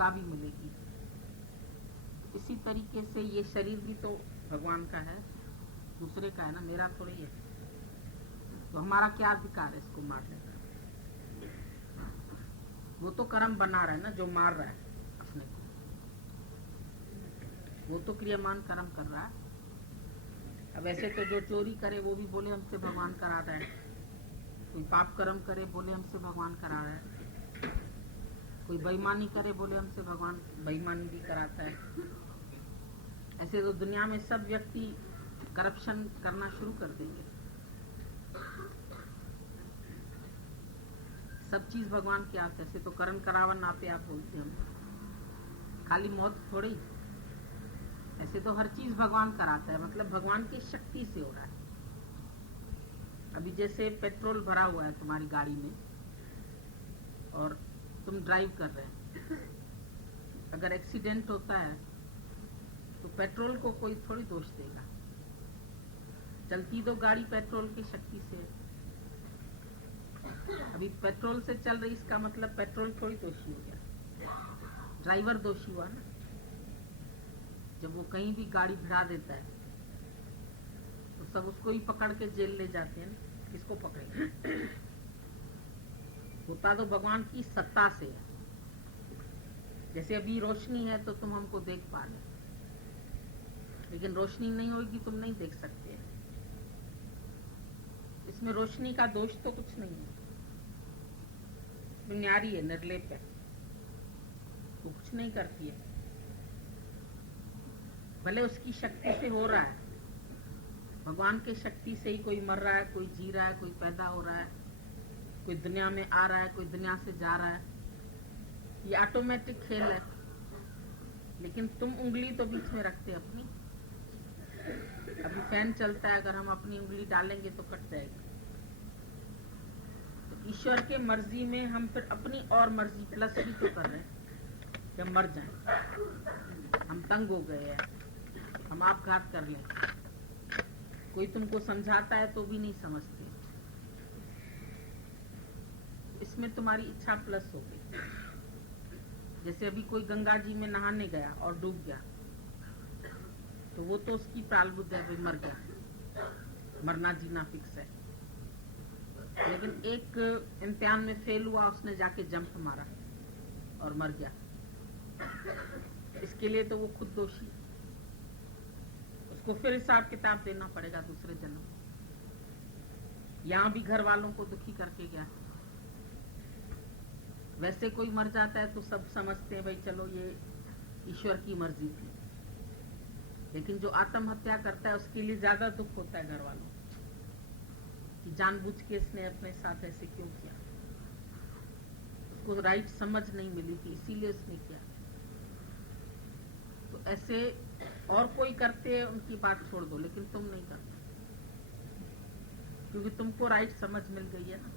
सजा भी मिलेगी। इसी तरीके से ये शरीर भी तो भगवान का है, दूसरे का है ना, मेरा थोड़ी है। तो हमारा क्या अधिकार है इसको मारने का? वो तो कर्म बना रहा है ना, जो मार रहा है अपने को, वो तो क्रियामान कर्म कर रहा है। अब ऐसे तो जो चोरी करे वो भी बोले हमसे भगवान करा रहा है, कोई पाप कर्म करे बोले हमसे भगवान करा रहा है, कोई बेईमानी करे बोले हमसे भगवान बेईमानी भी कराता है। ऐसे तो दुनिया में सब व्यक्ति करप्शन करना शुरू कर देंगे। सब चीज भगवान के हाथ। ऐसे तो करण करावन आपे आप बोलते हम, खाली मौत थोड़ी। ऐसे तो हर चीज भगवान कराता है, मतलब भगवान की शक्ति से हो रहा है। अभी जैसे पेट्रोल भरा हुआ है तुम्हारी गाड़ी में और तुम ड्राइव कर रहे हैं, अगर एक्सीडेंट होता है तो पेट्रोल को कोई थोड़ी दोष देगा। चलती तो गाड़ी पेट्रोल की शक्ति से। अभी पेट्रोल से चल रही, इसका मतलब पेट्रोल थोड़ी दोषी हो गया, ड्राइवर दोषी हुआ ना। जब वो कहीं भी गाड़ी भिड़ा देता है तो सब उसको ही पकड़ के जेल ले जाते हैं। किसको पकड़ेंगे? होता तो भगवान की सत्ता से है। जैसे अभी रोशनी है तो तुम हमको देख पा रहे, लेकिन रोशनी नहीं होगी तुम नहीं देख सकते। इसमें रोशनी का दोष तो कुछ नहीं है, न्यारी है, निर्लेप है, वो कुछ नहीं करती है। भले उसकी शक्ति से हो रहा है, भगवान के शक्ति से ही कोई मर रहा है, कोई जी रहा है, कोई पैदा हो रहा है, कोई दुनिया में आ रहा है, कोई दुनिया से जा रहा है। ये ऑटोमेटिक खेल है। लेकिन तुम उंगली तो बीच में रखते अपनी। अभी फैन चलता है, अगर हम अपनी उंगली डालेंगे तो कट जाएगी। तो ईश्वर के मर्जी में हम फिर अपनी और मर्जी प्लस भी तो कर रहे हैं कि हम मर जाएं, हम तंग हो गए हैं, हम आपघात कर लें। कोई तुमको समझाता है तो भी नहीं समझते। इसमें तुम्हारी इच्छा प्लस हो गई। जैसे अभी कोई गंगा जी में नहाने गया और डूब गया, तो वो तो उसकी प्रालबुद्ध है, भाई मर गया, मरना जीना फिक्स है। लेकिन एक इम्तिहान में फेल हुआ, उसने जाके जंप मारा और मर गया, इसके लिए तो वो खुद दोषी। उसको फिर हिसाब किताब देना पड़ेगा दूसरे जन्म। यहाँ भी घर वालों को दुखी करके गया। वैसे कोई मर जाता है तो सब समझते हैं भाई चलो ये ईश्वर की मर्जी थी। लेकिन जो आत्महत्या करता है उसके लिए ज्यादा दुख होता है घर वालों कि जानबूझ के इसने अपने साथ ऐसे क्यों किया। उसको राइट समझ नहीं मिली थी, इसीलिए उसने किया। तो ऐसे और कोई करते हैं, उनकी बात छोड़ दो, लेकिन तुम नहीं करते क्योंकि तुमको राइट समझ मिल गई है ना।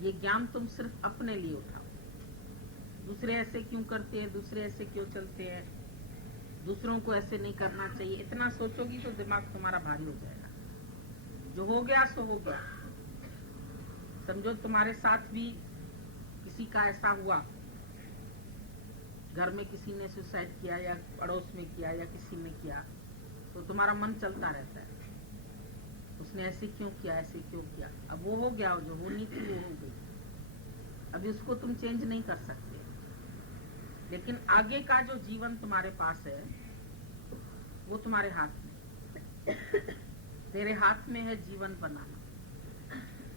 ये ज्ञान तुम सिर्फ अपने लिए उठाओ। दूसरे ऐसे क्यों करते हैं, दूसरे ऐसे क्यों चलते हैं, दूसरों को ऐसे नहीं करना चाहिए, इतना सोचोगी तो दिमाग तुम्हारा भारी हो जाएगा। जो हो गया सो हो गया। समझो तुम्हारे साथ भी किसी का ऐसा हुआ, घर में किसी ने सुसाइड किया या पड़ोस में किया या किसी ने किया, तो तुम्हारा मन चलता रहता है, उसने ऐसे क्यों किया, ऐसे क्यों किया। अब वो हो गया, जो होनी थी वो हो गई। अभी उसको तुम चेंज नहीं कर सकते। लेकिन आगे का जो जीवन तुम्हारे पास है वो तुम्हारे हाथ में। तेरे हाथ में है जीवन बनाना,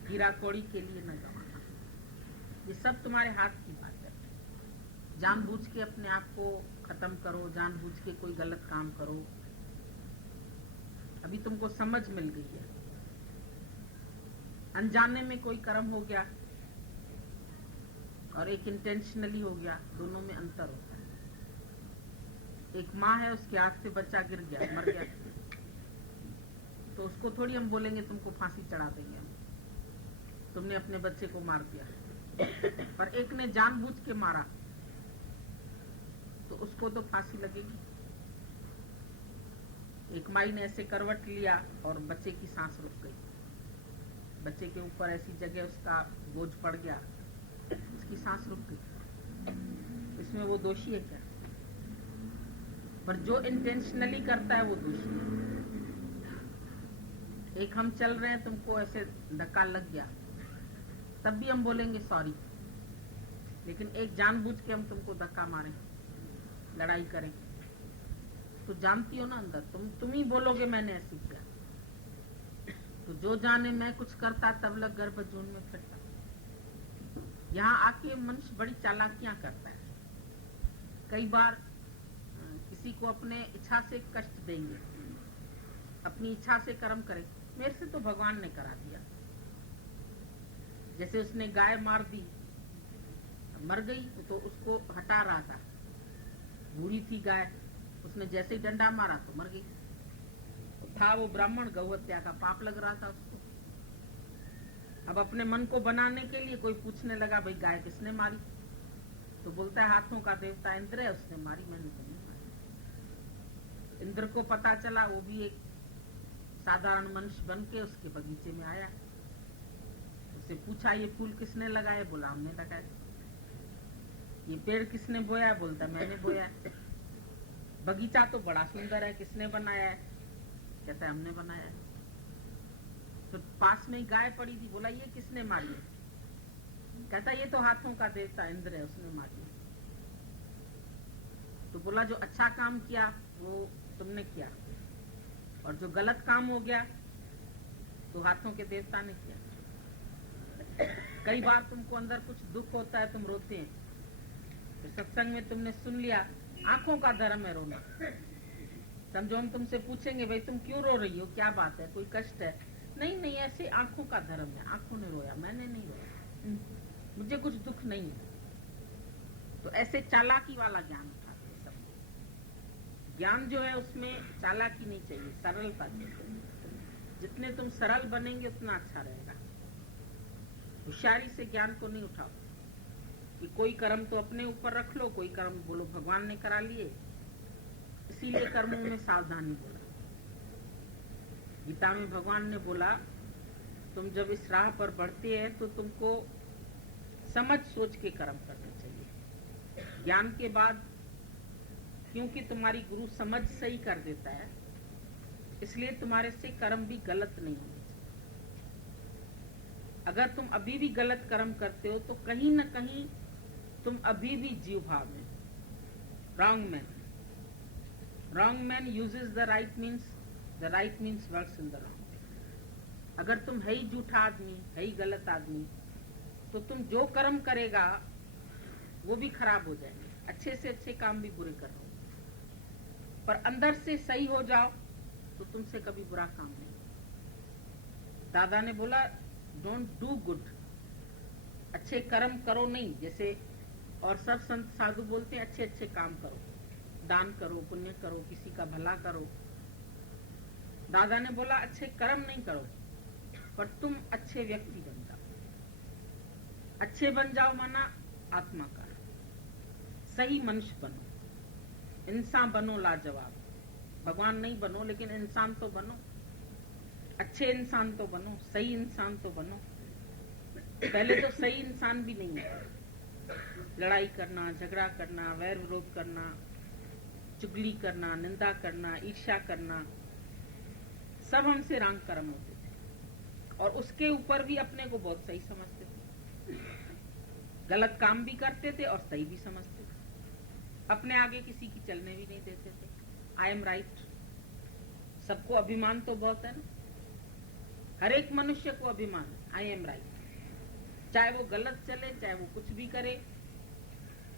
हीरा कौड़ी के लिए न गवाना। ये सब तुम्हारे हाथ की बात है। जानबूझ के अपने आप को खत्म करो, जानबूझ के कोई गलत काम करो। अभी तुमको समझ मिल गई है। अनजाने में कोई कर्म हो गया और एक इंटेंशनली हो गया, दोनों में अंतर होता है। एक माँ है, उसके हाथ से बच्चा गिर गया, मर गया, तो उसको थोड़ी हम बोलेंगे तुमको फांसी चढ़ा देंगे, तुमने अपने बच्चे को मार दिया। पर एक ने जानबूझ के मारा तो उसको तो फांसी लगेगी। एक माई ने ऐसे करवट लिया और बच्चे की सांस रुक गई, बच्चे के ऊपर ऐसी जगह उसका बोझ पड़ गया, उसकी सांस रुक गई। इस इसमें वो दोषी है क्या? पर जो इंटेंशनली करता है वो दोषी है। एक हम चल रहे हैं, तुमको ऐसे धक्का लग गया, तब भी हम बोलेंगे सॉरी। लेकिन एक जानबूझ के हम तुमको धक्का मारें, लड़ाई करें, तो जानती हो ना अंदर तुम ही बोलोगे मैंने ऐसे किया। तो जो जाने मैं कुछ करता तब लग गर्भ जून में फिरता। यहाँ आके मनुष्य बड़ी चालाकियां करता है। कई बार किसी को अपने इच्छा से कष्ट देंगे, अपनी इच्छा से कर्म करे। मेरे से तो भगवान ने करा दिया। जैसे उसने गाय मार दी, मर गई तो उसको हटा रहा था, बूढ़ी थी गाय, उसने जैसे ही डंडा मारा तो मर गई। था वो ब्राह्मण, गौ हत्या का पाप लग रहा था उसको। अब अपने मन को बनाने के लिए कोई पूछने लगा, भाई गाय किसने मारी? तो बोलता है हाथों का देवता इंद्र है, उसने मारी, मैंने तो नहीं मारी। इंद्र को पता चला, वो भी एक साधारण मनुष्य बन के उसके बगीचे में आया। उससे पूछा ये फूल किसने लगाए? बोला हमने लगाए। ये पेड़ किसने बोया? बोलता मैंने बोया। बगीचा तो बड़ा सुंदर है, किसने बनाया है? कहता है हमने बनाया है। तो पास में ही गाय पड़ी थी, बोला ये किसने मारी? कहता ये तो हाथों का देवता इंद्र है, उसने मारी। तो बोला जो अच्छा काम किया वो तुमने किया, और जो गलत काम हो गया तो हाथों के देवता ने किया। कई बार तुमको अंदर कुछ दुख होता है, तुम रोते हैं, तो सत्संग में तुमने सुन लिया, आंखों का धर्म है रोना। समझो हम तुमसे पूछेंगे भाई तुम क्यों रो रही हो, क्या बात है, कोई कष्ट है? नहीं नहीं, ऐसे आंखों का धर्म है, आंखों ने रोया, मैंने नहीं रोया, मुझे कुछ दुख नहीं है। तो ऐसे चालाकी वाला ज्ञान उठाते हैं सब। ज्ञान जो है उसमें चालाकी नहीं चाहिए, सरलता चाहिए। जितने तुम सरल बनेंगे उतना अच्छा रहेगा। होशियारी से ज्ञान को नहीं उठाओ कि कोई कर्म तो अपने ऊपर रख लो, कोई कर्म बोलो भगवान ने करा लिए, इसीलिए कर्मों में सावधानी बोला। गीता में भगवान ने बोला तुम जब इस राह पर बढ़ते हैं तो तुमको समझ सोच के कर्म करना चाहिए। ज्ञान के बाद, क्योंकि तुम्हारी गुरु समझ सही कर देता है, इसलिए तुम्हारे से कर्म भी गलत नहीं होने चाहिए। अगर तुम अभी भी गलत कर्म करते हो तो कहीं न कहीं तुम अभी भी जीव भाव में, wrong man uses the right means works in the wrong. अगर तुम है ही झूठा आदमी, है ही गलत आदमी, तो तुम जो कर्म करेगा वो भी खराब हो जाएंगे। अच्छे से अच्छे काम भी बुरे कर रहे हो, पर अंदर से सही हो जाओ तो तुमसे कभी बुरा काम नहीं। दादा ने बोला डोंट डू गुड, अच्छे कर्म करो नहीं, जैसे और सब संत साधु बोलते हैं अच्छे अच्छे काम करो, दान करो, पुण्य करो, किसी का भला करो। दादा ने बोला अच्छे कर्म नहीं करो, पर तुम अच्छे व्यक्ति बन जाओ। अच्छे बन जाओ माना आत्मा का सही मनुष्य बनो, इंसान बनो लाजवाब। भगवान नहीं बनो लेकिन इंसान तो बनो, अच्छे इंसान तो बनो, सही इंसान तो बनो। पहले तो सही इंसान भी नहीं है। लड़ाई करना, झगड़ा करना, वैर विरोध करना, चुगली करना, निंदा करना, ईर्ष्या करना, सब हमसे रंग कर्म होते थे। और उसके ऊपर भी अपने को बहुत सही समझते थे, गलत काम भी करते थे और सही भी समझते थे। अपने आगे किसी की चलने भी नहीं देते थे। I am right. सबको अभिमान तो बहुत है ना, हर एक मनुष्य को अभिमान है, आई एम राइट। चाहे वो गलत चले, चाहे वो कुछ भी करे।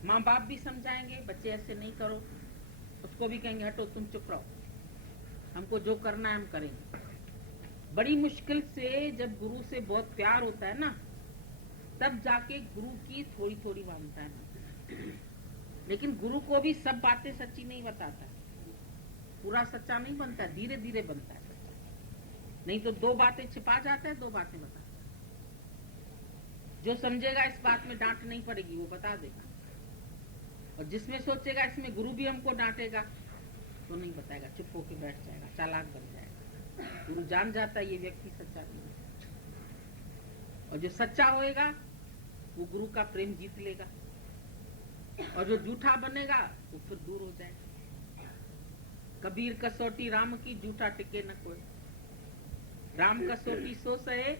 माँ बाप भी समझाएंगे बच्चे ऐसे नहीं करो, उसको भी कहेंगे हटो तुम चुप रहो, हमको जो करना है हम करेंगे। बड़ी मुश्किल से जब गुरु से बहुत प्यार होता है ना, तब जाके गुरु की थोड़ी थोड़ी मानता है ना। लेकिन गुरु को भी सब बातें सच्ची नहीं बताता, पूरा सच्चा नहीं बनता, धीरे धीरे बनता है सच्चा। नहीं तो दो बातें छिपा जाता है, दो बातें बताता है। जो समझेगा इस बात में डांट नहीं पड़ेगी वो बता देगा, और जिसमें सोचेगा इसमें गुरु भी हमको डांटेगा तो नहीं बताएगा, चुप होके बैठ जाएगा, चालाक बन जाएगा। गुरु जान जाता है ये व्यक्ति सच्चा नहीं है, और जो सच्चा होएगा वो गुरु का प्रेम जीत लेगा। और जो झूठा बनेगा वो फिर दूर हो जाएगा। कबीर कसौटी राम की, झूठा टिके न कोई। राम कसौटी सो सहे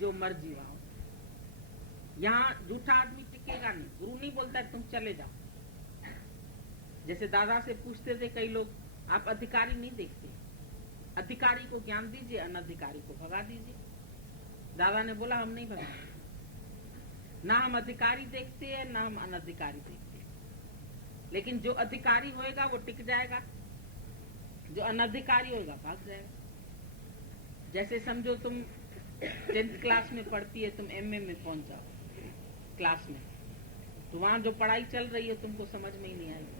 जो मर्जी वाओ। यहाँ झूठा आदमी टिकेगा नहीं। गुरु नहीं बोलता है तुम चले जाओ। जैसे दादा से पूछते थे कई लोग, आप अधिकारी नहीं देखते, अधिकारी को ज्ञान दीजिए, अनधिकारी को भगा दीजिए। दादा ने बोला हम नहीं भगाएंगे, ना हम अधिकारी देखते हैं ना हम अनधिकारी देखते हैं। लेकिन जो अधिकारी होएगा वो टिक जाएगा, जो अनधिकारी होगा भाग जाएगा। जैसे समझो तुम 10th क्लास में पढ़ती है, तुम एमए में पहुंच जाओ क्लास में, तो वहां जो पढ़ाई चल रही है तुमको समझ में ही नहीं आएगी।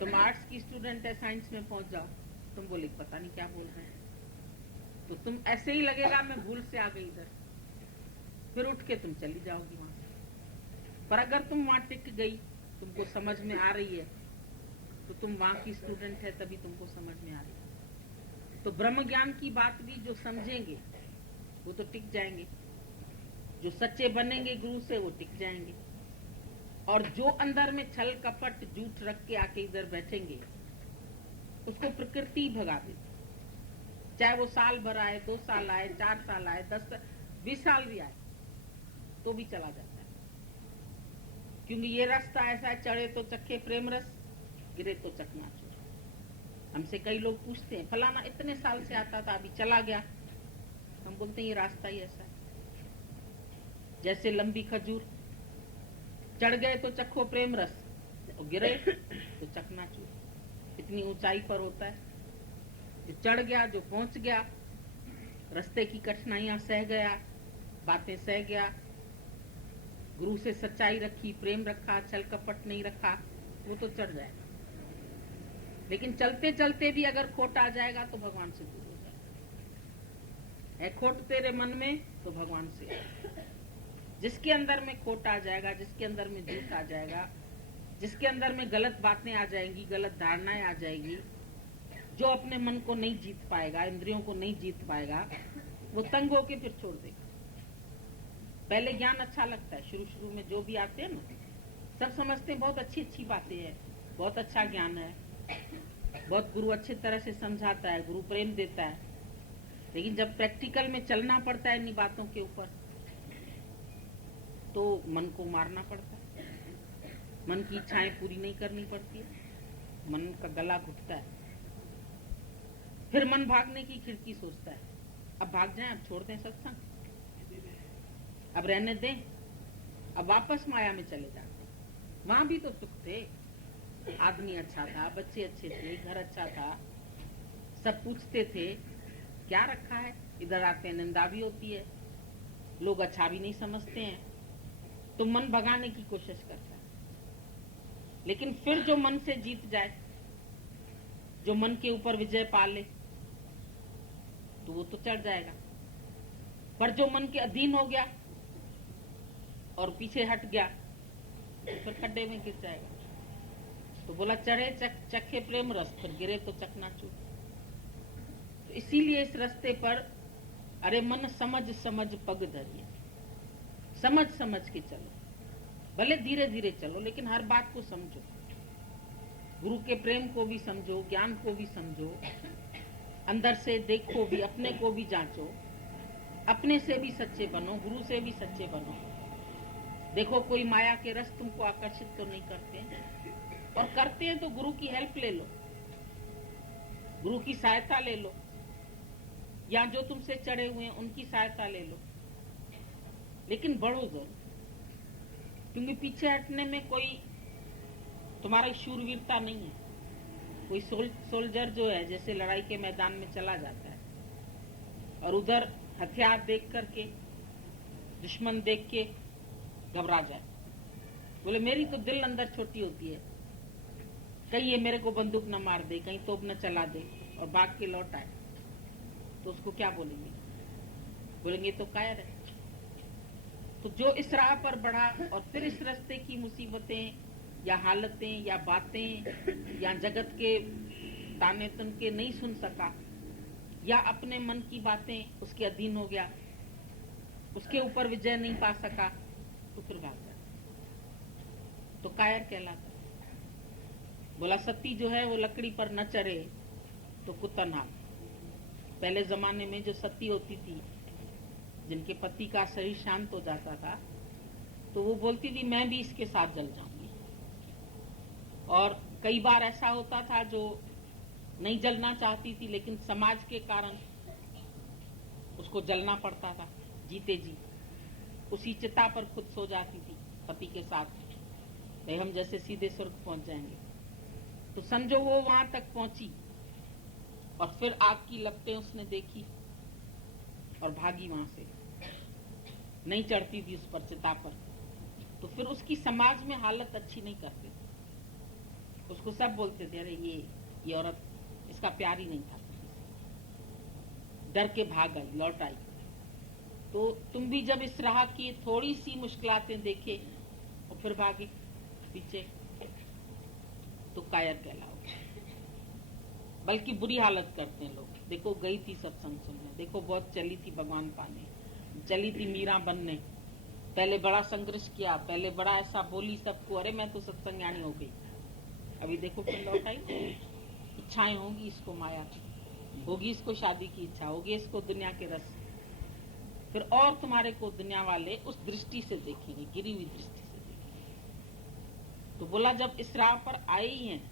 तुम आर्ट्स की स्टूडेंट है, साइंस में पहुंच जाओ, तुम बोले पता नहीं क्या बोल रहे हैं, तो तुम ऐसे ही लगेगा मैं भूल से आ गई इधर, फिर उठ के तुम चली जाओगी वहां से। पर अगर तुम वहां टिक गई, तुमको समझ में आ रही है, तो तुम वहां की स्टूडेंट है, तभी तुमको समझ में आ रही है। तो ब्रह्म ज्ञान की बात भी जो समझेंगे वो तो टिक जाएंगे, जो सच्चे बनेंगे गुरु से वो टिक जाएंगे। और जो अंदर में छल कपट झूठ रख के आके इधर बैठेंगे, उसको प्रकृति भगा देती। चाहे वो साल भर आए, 2 साल आए, 4 साल आए, 10 20 साल भी आए, तो भी चला जाता है। क्योंकि ये रास्ता ऐसा है, चढ़े तो चखे प्रेम रस, गिरे तो चकनाचूर। हमसे कई लोग पूछते हैं फलाना इतने साल से आता था, अभी चला गया। हम बोलते हैं ये रास्ता ही ऐसा है। जैसे लंबी खजूर, चढ़ गए तो चखो प्रेम रस, और गिरे तो चकनाचूर। इतनी ऊंचाई पर होता है। जो चढ़ गया, जो पहुंच गया, रास्ते की कठिनाइयां सह गया, बातें सह गया, गुरु से सच्चाई रखी, प्रेम रखा, छल कपट नहीं रखा, वो तो चढ़ जाएगा। लेकिन चलते चलते भी अगर खोट आ जाएगा तो भगवान से दूर हो जाएगा। है खोट तेरे मन में तो भगवान से। जिसके अंदर में खोट आ जाएगा, जिसके अंदर में झूठ आ जाएगा, जिसके अंदर में गलत बातें आ जाएंगी, गलत धारणाएं आ जाएगी, जो अपने मन को नहीं जीत पाएगा, इंद्रियों को नहीं जीत पाएगा, वो तंग होके फिर छोड़ देगा। पहले ज्ञान अच्छा लगता है, शुरू शुरू में जो भी आते हैं ना, सब समझते हैं बहुत अच्छी अच्छी बातें हैं, बहुत अच्छा ज्ञान है, बहुत गुरु अच्छी तरह से समझाता है, गुरु प्रेम देता है। लेकिन जब प्रैक्टिकल में चलना पड़ता है इन्हीं बातों के ऊपर, तो मन को मारना पड़ता है, मन की इच्छाएं पूरी नहीं करनी पड़ती है, मन का गला घुटता है। फिर मन भागने की खिड़की सोचता है, अब भाग जाएं, अब छोड़ दें सत्संग, अब रहने दें, अब वापस माया में चले जाते। वहां भी तो सुख थे, आदमी अच्छा था, बच्चे अच्छे थे, घर अच्छा था, सब पूछते थे क्या रखा है। इधर आते हैं निंदा भी होती है, लोग अच्छा भी नहीं समझते हैं, तो मन भगाने की कोशिश करता है। लेकिन फिर जो मन से जीत जाए, जो मन के ऊपर विजय पा ले, तो वो तो चढ़ जाएगा। पर जो मन के अधीन हो गया और पीछे हट गया, तो फिर खड्डे में गिर जाएगा। तो बोला चढ़े चखे प्रेम रस, फिर गिरे तो चकनाचूर। तो इसीलिए इस रास्ते पर अरे मन समझ समझ पग धरिए, समझ समझ के चलो, भले धीरे धीरे चलो, लेकिन हर बात को समझो। गुरु के प्रेम को भी समझो, ज्ञान को भी समझो, अंदर से देखो भी, अपने को भी जांचो, अपने से भी सच्चे बनो, गुरु से भी सच्चे बनो। देखो कोई माया के रस तुमको आकर्षित तो नहीं करते हैं, और करते हैं तो गुरु की हेल्प ले लो, गुरु की सहायता ले लो, या जो तुमसे चढ़े हुए हैं उनकी सहायता ले लो। लेकिन बढ़ो जरूर, क्योंकि पीछे हटने में कोई तुम्हारी शूरवीरता नहीं है। कोई सोल्जर जो है, जैसे लड़ाई के मैदान में चला जाता है और उधर हथियार देख करके, दुश्मन देख के घबरा जाए, बोले मेरी तो दिल अंदर छोटी होती है, कहीं ये मेरे को बंदूक न मार दे, कहीं तोप न चला दे, और भाग के लौट आए, तो उसको क्या बोलेंगे? बोलेंगे तो कायर है। तो जो इस राह पर बढ़ा और फिर इस रास्ते की मुसीबतें या हालतें या बातें या जगत के ताने तनके नहीं सुन सका, या अपने मन की बातें उसके अधीन हो गया, उसके ऊपर विजय नहीं पा सका, तो फिर भाग जाए। तो कायर कहलाता है। बोला सती जो है वो लकड़ी पर न चढ़े तो कुतनहार। पहले जमाने में जो सती होती थी, जिनके पति का शरीर शांत हो जाता था, तो वो बोलती थी मैं भी इसके साथ जल जाऊंगी। और कई बार ऐसा होता था जो नहीं जलना चाहती थी, लेकिन समाज के कारण उसको जलना पड़ता था जीते जी। उसी चिता पर खुद सो जाती थी पति के साथ, भाई हम जैसे सीधे स्वर्ग पहुंच जाएंगे। तो समझो वो वहां तक पहुंची और फिर आग की लपटें उसने देखी और भागी वहां से, नहीं चढ़ती थी उस पर चिता पर। तो फिर उसकी समाज में हालत अच्छी नहीं करते थे, उसको सब बोलते थे अरे ये औरत, इसका प्यार ही नहीं था, डर के भाग आई, लौट आई। तो तुम भी जब इस राह की थोड़ी सी मुश्किलातें देखे और फिर भागे पीछे, तो कायर कहलाओगे। बल्कि बुरी हालत करते हैं लोग। देखो गई थी सत्संग सुनने, देखो बहुत चली थी भगवान पाने, चली थी मीरा बनने, पहले बड़ा संघर्ष किया, पहले बड़ा ऐसा बोली सबको, अरे मैं तो सत्संज्ञानी हो गई, अभी देखो फिर लौट आई। इच्छाएं होंगी इसको माया की, होगी इसको शादी की इच्छा, होगी इसको दुनिया के रस, फिर और तुम्हारे को दुनिया वाले उस दृष्टि से देखेंगे, गिरी हुई दृष्टि से देखेंगे। तो बोला जब इस राह पर आए ही हैं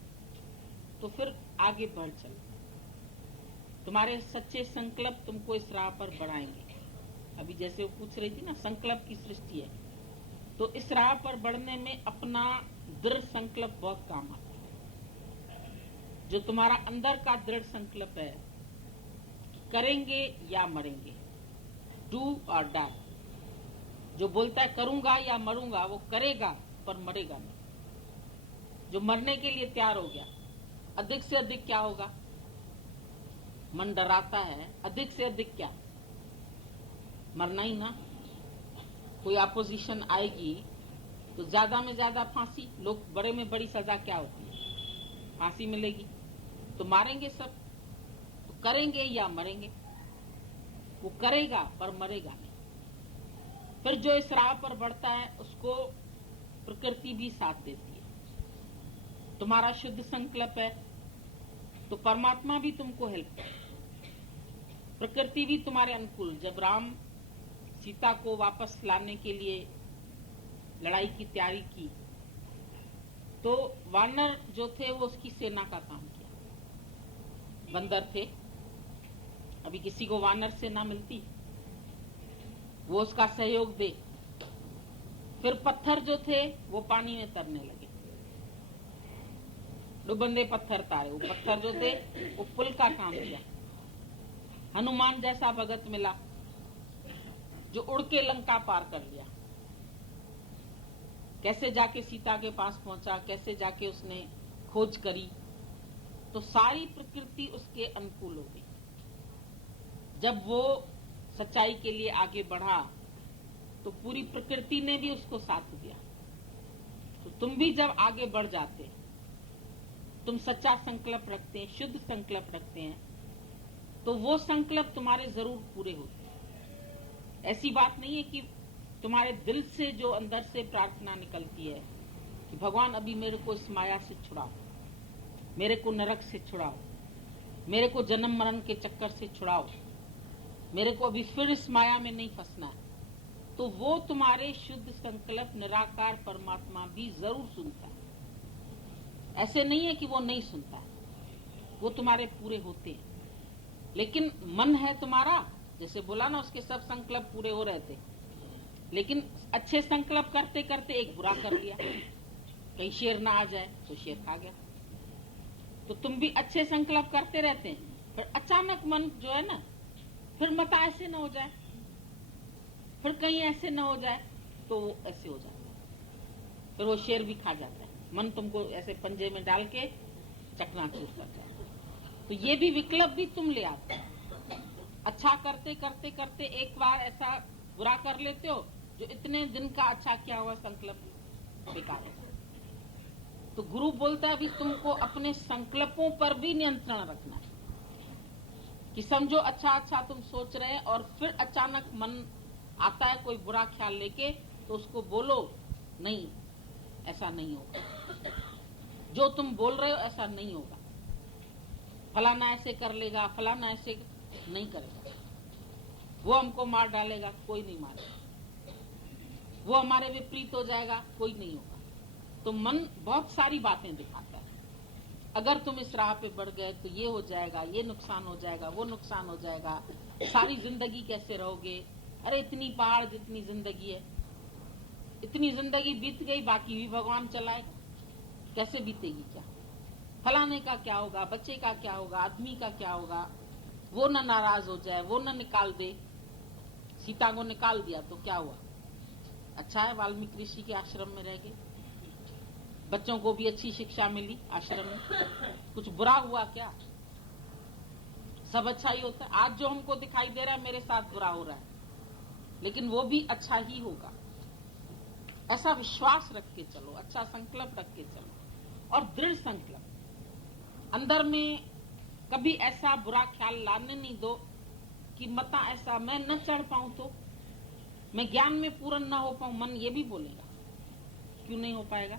तो फिर आगे बढ़ चलो, तुम्हारे सच्चे संकल्प तुमको इस राह पर बढ़ाएंगे। अभी जैसे वो पूछ रही थी ना, संकल्प की सृष्टि है, तो इस राह पर बढ़ने में अपना दृढ़ संकल्प बहुत काम आता है। जो तुम्हारा अंदर का दृढ़ संकल्प है कि करेंगे या मरेंगे, डू और डाई। जो बोलता है करूंगा या मरूंगा, वो करेगा पर मरेगा नहीं। जो मरने के लिए तैयार हो गया, अधिक से अधिक क्या होगा, मन डराता है, अधिक से अधिक क्या, मरना ही ना। कोई अपोजिशन आएगी तो ज्यादा में ज्यादा फांसी, लोग बड़े में बड़ी सजा क्या होती है, फांसी मिलेगी। तो मारेंगे सब, तो करेंगे या मरेंगे। वो करेगा पर मरेगा नहीं। फिर जो इस राह पर बढ़ता है उसको प्रकृति भी साथ देती है। तुम्हारा शुद्ध संकल्प है तो परमात्मा भी तुमको हेल्प करे, प्रकृति भी तुम्हारे अनुकूल। जब राम सीता को वापस लाने के लिए लड़ाई की तैयारी की, तो वानर जो थे वो उसकी सेना का काम किया। बंदर थे, अभी किसी को वानर सेना मिलती, वो उसका सहयोग दे। फिर पत्थर जो थे वो पानी में तरने लगे, डुबंदे पत्थर तारे। वो पत्थर जो थे वो पुल का काम किया। हनुमान जैसा भगत मिला जो उड़ के लंका पार कर लिया, कैसे जाके सीता के पास पहुंचा, कैसे जाके उसने खोज करी। तो सारी प्रकृति उसके अनुकूल हो गई। जब वो सच्चाई के लिए आगे बढ़ा तो पूरी प्रकृति ने भी उसको साथ दिया। तो तुम भी जब आगे बढ़ जाते, तुम सच्चा संकल्प रखते हैं, शुद्ध संकल्प रखते हैं, तो वो संकल्प तुम्हारे जरूर पूरे होते हैं। ऐसी बात नहीं है कि तुम्हारे दिल से जो अंदर से प्रार्थना निकलती है कि भगवान अभी मेरे को इस माया से छुड़ाओ, मेरे को नरक से छुड़ाओ, मेरे को जन्म मरण के चक्कर से छुड़ाओ, मेरे को अभी फिर इस माया में नहीं फंसना है, तो वो तुम्हारे शुद्ध संकल्प निराकार परमात्मा भी जरूर सुनता है। ऐसे नहीं है कि वो नहीं सुनता है, वो तुम्हारे पूरे होते हैं। लेकिन मन है तुम्हारा, जैसे बोला ना, उसके सब संकल्प पूरे हो रहे थे, लेकिन अच्छे संकल्प करते करते एक बुरा कर लिया, कहीं शेर ना आ जाए तो शेर खा गया। तो तुम भी अच्छे संकल्प करते रहते हैं, फिर अचानक मन जो है ना, फिर मत ऐसे न हो जाए, फिर कहीं ऐसे न हो जाए, तो वो ऐसे हो जाता है, फिर वो शेर भी खा जाता है। मन तुमको ऐसे पंजे में डाल के चकनाचूर कर जाता है। तो ये भी विकल्प भी तुम ले आते हो। अच्छा करते करते करते एक बार ऐसा बुरा कर लेते हो जो इतने दिन का अच्छा किया हुआ संकल्प बेकार हो जाता। तो गुरु बोलता है अभी तुमको अपने संकल्पों पर भी नियंत्रण रखना है कि समझो अच्छा अच्छा तुम सोच रहे हैं और फिर अचानक मन आता है कोई बुरा ख्याल लेके, तो उसको बोलो नहीं, ऐसा नहीं होगा। जो तुम बोल रहे हो ऐसा नहीं होगा। फलाना ऐसे कर लेगा, फलाना ऐसे नहीं करेगा, वो हमको मार डालेगा, कोई नहीं मारेगा, वो हमारे विपरीत हो जाएगा, कोई नहीं होगा। तो मन बहुत सारी बातें दिखाता है। अगर तुम इस राह पे बढ़ गए तो ये हो जाएगा, ये नुकसान हो जाएगा, वो नुकसान हो जाएगा, सारी जिंदगी कैसे रहोगे। अरे इतनी पहाड़ जितनी जिंदगी है, इतनी जिंदगी बीत गई, बाकी भी भगवान चलाएगा, कैसे बीतेगी क्या। फलाने का क्या होगा, बच्चे का क्या होगा, आदमी का क्या होगा, वो न नाराज हो जाए, वो न निकाल दे। सीता को निकाल दिया तो क्या हुआ, अच्छा है वाल्मीकि ऋषि के आश्रम में रह गए, बच्चों को भी अच्छी शिक्षा मिली आश्रम में, कुछ बुरा हुआ क्या, सब अच्छा ही होता है। आज जो हमको दिखाई दे रहा है मेरे साथ बुरा हो रहा है, लेकिन वो भी अच्छा ही होगा। ऐसा विश्वास रख के चलो, अच्छा संकल्प रख के चलो, और दृढ़ संकल्प। अंदर में कभी ऐसा बुरा ख्याल लाने नहीं दो कि मता ऐसा मैं न चढ़ पाऊं तो, मैं ज्ञान में पूर्ण न हो पाऊं। मन ये भी बोलेगा, क्यों नहीं हो पाएगा।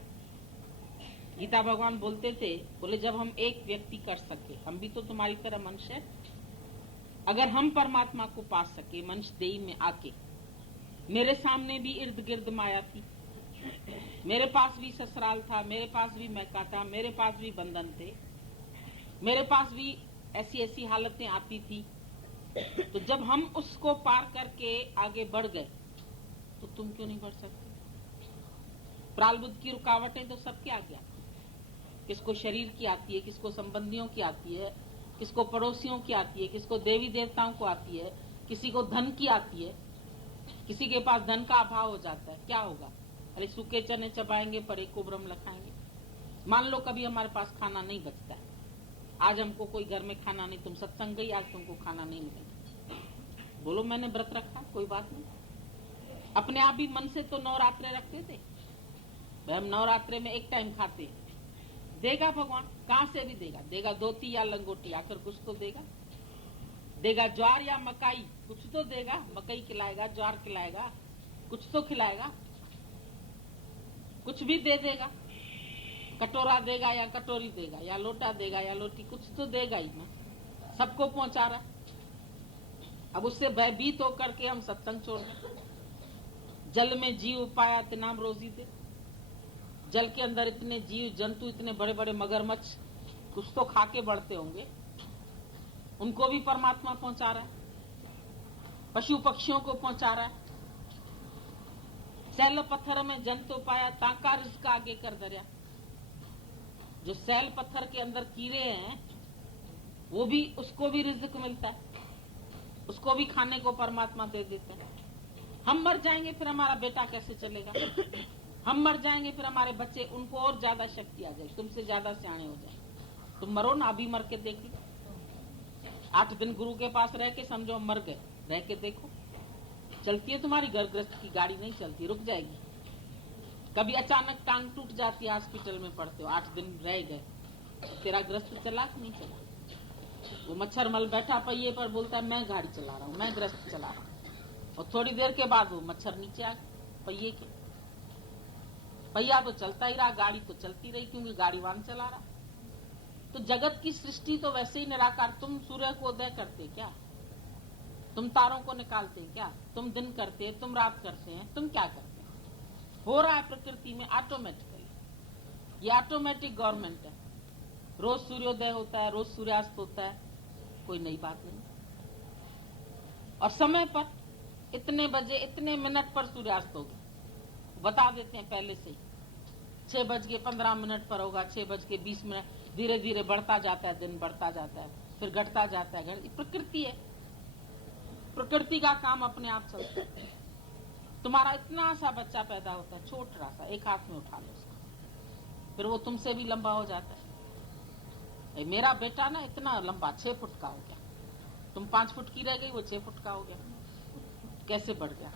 गीता भगवान बोलते थे, बोले जब हम एक व्यक्ति कर सके, हम भी तो तुम्हारी तरह मनुष्य है, अगर हम परमात्मा को पा सके मनुष्य देह में आके, मेरे सामने भी इर्द गिर्द माया थी, मेरे पास भी ससुराल था, मेरे पास भी मैका था, मेरे पास भी बंधन थे, मेरे पास भी ऐसी ऐसी हालतें आती थी, तो जब हम उसको पार करके आगे बढ़ गए तो तुम क्यों नहीं बढ़ सकते। प्रारब्ध की रुकावटें तो सबके आगे आती है, किसको शरीर की आती है, किसको संबंधियों की आती है, किसको पड़ोसियों की आती है, किसको देवी देवताओं को आती है, किसी को धन की आती है, किसी के पास धन का अभाव हो जाता है, क्या होगा, अरे सूखे चने चबाएंगे पर एक कोबरम लखाएंगे। मान लो कभी हमारे पास खाना नहीं बचता है, आज हमको कोई घर में खाना नहीं, तुम सत्संग गई, आज तुमको खाना नहीं मिलेगा, बोलो मैंने व्रत रखा, कोई बात नहीं। अपने आप भी मन से तो नवरात्रे रखते थे, हम नवरात्रे में एक टाइम खाते हैं, देगा भगवान, कहां से भी देगा, देगा धोती या लंगोटी, आखिर कुछ तो देगा, देगा ज्वार या मकाई, कुछ तो देगा, मकई खिलाएगा, ज्वार खिलाएगा, कुछ तो खिलाएगा, कुछ भी दे देगा, कटोरा देगा या कटोरी देगा, या लोटा देगा या लोटी, कुछ तो देगा ही ना, सबको पहुंचा रहा। अब उससे भयभीत होकर के हम सत्संग छोड़ दें। जल में जीव पाया तिनाम रोजी दे, जल के अंदर इतने जीव जंतु, इतने बड़े बड़े मगरमच्छ, कुछ तो खा के बढ़ते होंगे, उनको भी परमात्मा पहुंचा रहा है, पशु पक्षियों को पहुंचा रहा है। सैल पत्थर में जंतु पाया ताका रिज्क आगे कर दरिया, जो सैल पत्थर के अंदर कीड़े हैं वो भी, उसको भी रिज्क मिलता है, उसको भी खाने को परमात्मा दे देते हैं। हम मर जाएंगे फिर हमारा बेटा कैसे चलेगा, हम मर जाएंगे फिर हमारे बच्चे, उनको और ज्यादा शक्ति आ जाए, तुमसे ज्यादा सियाणे हो जाए। तुम मरो ना, अभी मर के देख लो, 8 दिन गुरु के पास रह के समझो हम मर गए, रह के देखो, चलती है तुम्हारी घर गृहस्थ की गाड़ी, नहीं चलती, रुक जाएगी। कभी अचानक टांग टूट जाती है, हॉस्पिटल में पड़ते हो, 8 दिन रह गए, तेरा गृहस्थ चला कि नहीं चला। वो मच्छर मल बैठा पहिए पर, बोलता है मैं गाड़ी चला रहा हूँ, मैं गृहस्थ चला रहा हूँ, और थोड़ी देर के बाद वो मच्छर नीचे आ पहिए के, पहिया तो चलता ही रहा, गाड़ी तो चलती रही, क्योंकि गाड़ी वाहन चला रहा। तो जगत की सृष्टि तो वैसे ही निराकार। तुम सूर्य को उदय करते क्या, तुम तारों को निकालते क्या, तुम दिन करते हैं, तुम रात करते हैं, तुम क्या करते हैं, हो रहा है प्रकृति में ऑटोमेटिकली। ये ऑटोमेटिक गवर्नमेंट है, रोज सूर्योदय होता है, रोज सूर्यास्त होता है, कोई नई बात नहीं। और समय पर इतने बजे इतने मिनट पर सूर्यास्त होगा, बता देते हैं पहले से ही, 6:15 पर होगा, 6:20, धीरे धीरे बढ़ता जाता है, दिन बढ़ता जाता है, फिर घटता जाता है। प्रकृति है, प्रकृति का काम अपने आप चलता है। तुम्हारा इतना सा बच्चा पैदा होता है, छोटा सा, एक हाथ में उठा लो उसको, फिर वो तुमसे भी लंबा हो जाता है। मेरा बेटा ना इतना लंबा 6 फुट का हो गया, तुम 5 फुट की रह गई, वो 6 फुट का हो गया, कैसे बढ़ गया,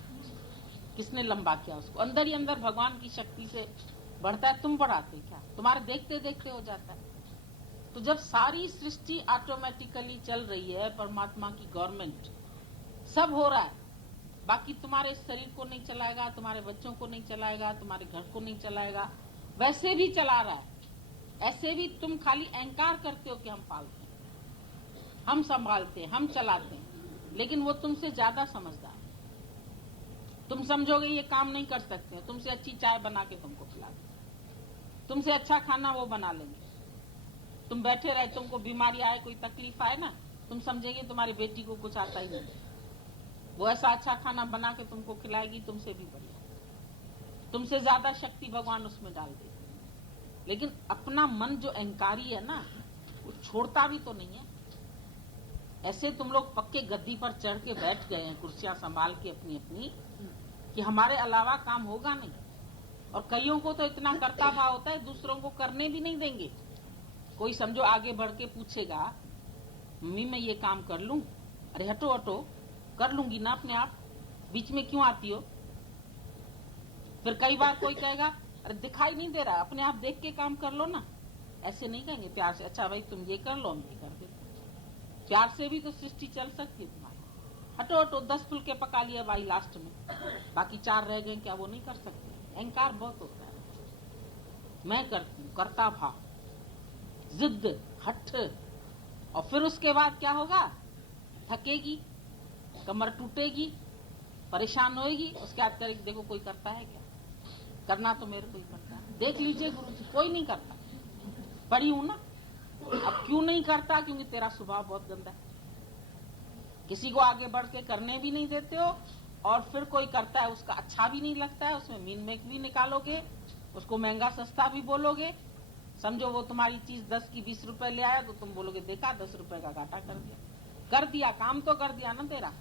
किसने लंबा किया उसको। अंदर ही अंदर भगवान की शक्ति से बढ़ता है, तुम बढ़ाते क्या, तुम्हारे देखते देखते हो जाता है। तो जब सारी सृष्टि ऑटोमेटिकली चल रही है, परमात्मा की गवर्नमेंट, सब हो रहा है, बाकी तुम्हारे शरीर को नहीं चलाएगा, तुम्हारे बच्चों को नहीं चलाएगा, तुम्हारे घर को नहीं चलाएगा, वैसे भी चला रहा है। ऐसे भी तुम खाली अहंकार करते हो कि हम पालते हैं, हम संभालते हैं, हम चलाते हैं, लेकिन वो तुमसे ज्यादा समझदार है। तुम समझोगे ये काम नहीं कर सकते, तुमसे अच्छी चाय बना के तुमको पिला देंगे, तुमसे अच्छा खाना वो बना लेंगे। तुम बैठे रहे, तुमको बीमारी आए, कोई तकलीफ आए ना, तुम समझेंगे तुम्हारी बेटी को कुछ आता ही नहीं, वो ऐसा अच्छा खाना बना के तुमको खिलाएगी, तुमसे भी बढ़िया, तुमसे ज्यादा शक्ति भगवान उसमें डाल देगी। लेकिन अपना मन जो अहंकारी है ना, वो छोड़ता भी तो नहीं है। ऐसे तुम लोग पक्के गद्दी पर चढ़ के बैठ गए हैं, कुर्सियां संभाल के अपनी अपनी, कि हमारे अलावा काम होगा नहीं। और कईयों को तो इतना करता भाव होता है, दूसरों को करने भी नहीं देंगे। कोई समझो आगे बढ़ के पूछेगा, मम्मी मैं ये काम कर लूं? अरे हटो हटो, कर लूंगी ना अपने आप, बीच में क्यों आती हो? फिर कई बार कोई कहेगा, अरे दिखाई नहीं दे रहा, अपने आप देख के काम कर लो ना। ऐसे नहीं कहेंगे, प्यार से, अच्छा भाई तुम ये कर लो, हम ये कर देते। प्यार से भी तो सृष्टि चल सकती है तुम्हारी। हटो हटो, 10 फुलके पका लिया भाई लास्ट में, बाकी 4 रह गए, क्या वो नहीं कर सकते? अहंकार बहुत होता है। मैं करती हूँ, करता भाव, जिद, हठ, और फिर उसके बाद क्या होगा? थकेगी, कमर टूटेगी, परेशान होएगी, उसके बाद करेगी, देखो कोई करता है क्या? करना तो मेरे को ही करता है। देख लीजिए गुरु जी, कोई नहीं करता, पढ़ी हूं ना। अब क्यों नहीं करता? क्योंकि तेरा स्वभाव बहुत गंदा है, किसी को आगे बढ़ के करने भी नहीं देते हो, और फिर कोई करता है उसका अच्छा भी नहीं लगता है, उसमें मीन मेक भी निकालोगे, उसको महंगा सस्ता भी बोलोगे। समझो वो तुम्हारी चीज 10 की 20 रुपए ले आया, तो तुम बोलोगे देखा 10 रुपए का घाटा कर दिया। कर दिया, काम तो कर दिया ना तेरा,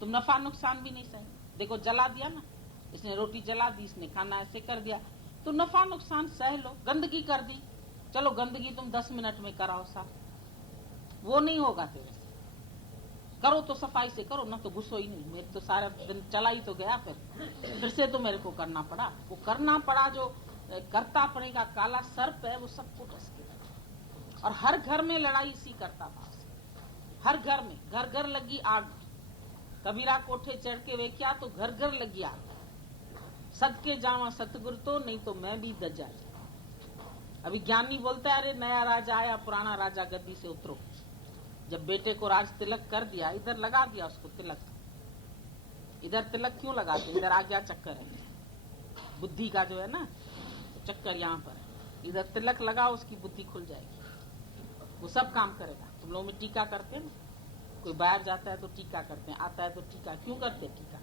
तुम नफा नुकसान भी नहीं सही। देखो जला दिया ना, इसने रोटी जला दी, इसने खाना ऐसे कर दिया, तो नफा नुकसान सह लो। गंदगी कर दी, चलो गंदगी तुम 10 मिनट में कराओ साफ, वो नहीं होगा तेरे से। करो तो सफाई से करो ना, तो गुस्सो ही नहीं। मेरे तो सारा दिन चला ही तो गया, फिर से तो मेरे को करना पड़ा। वो करना पड़ा, जो करता पड़े का काला सर्प है, वो सबको डस के। और हर घर में लड़ाई इसी करता भाव से, हर घर में, घर घर लगी आग। कबीरा कोठे चढ़ के वे क्या, तो घर घर लगी आग। सदके जावा सतगुरु तो, नहीं तो मैं भी दजा। अभी ज्ञानी बोलता है, अरे नया राजा आया, पुराना राजा गद्दी से उतरो। जब बेटे को राज तिलक कर दिया, इधर लगा दिया उसको तिलक। इधर तिलक क्यों लगाते? इधर आ गया चक्कर है बुद्धि का, जो है ना चक्कर यहाँ पर है। इधर तिलक लगाओ, उसकी बुद्धि खुल जाएगी, वो सब काम करेगा। तुम लोग में टीका करते हैं ना, कोई बाहर जाता है तो टीका करते हैं, आता है तो टीका क्यों करते हैं? टीका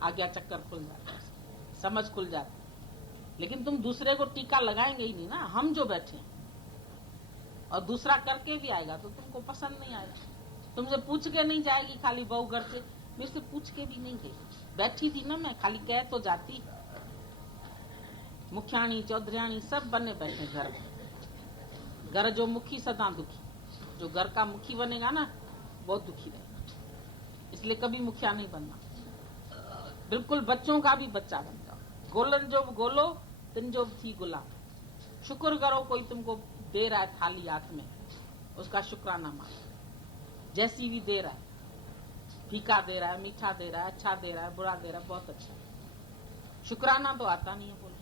आ गया, चक्कर खुल जाता है, समझ खुल जाती है। लेकिन तुम दूसरे को टीका लगाएंगे ही नहीं ना। हम जो बैठे हैं, और दूसरा करके भी आएगा तो तुमको पसंद नहीं आएगा। तुमसे पूछ के नहीं जाएगी, खाली बहू घर से, मेरे से पूछ के भी नहीं गई, बैठी थी ना मैं, खाली कह तो जाती। मुखियाणी चौधरियाणी सब बने बैठे घर में। घर जो मुखी सदा दुखी, जो घर का मुखी बनेगा ना बहुत दुखी रहेगा। इसलिए कभी मुखिया नहीं बनना, बिल्कुल बच्चों का भी बच्चा बन जाओ। गोलन जो गोलो, तिन जो थी गुलाम। शुक्र करो कोई तुमको दे रहा है थाली हाथ में, उसका शुक्राना मानो। जैसी भी दे रहा है, फीका दे रहा है, मीठा दे रहा है, अच्छा दे रहा है, बुरा दे रहा है, बहुत अच्छा। शुक्राना तो आता नहीं है। बोले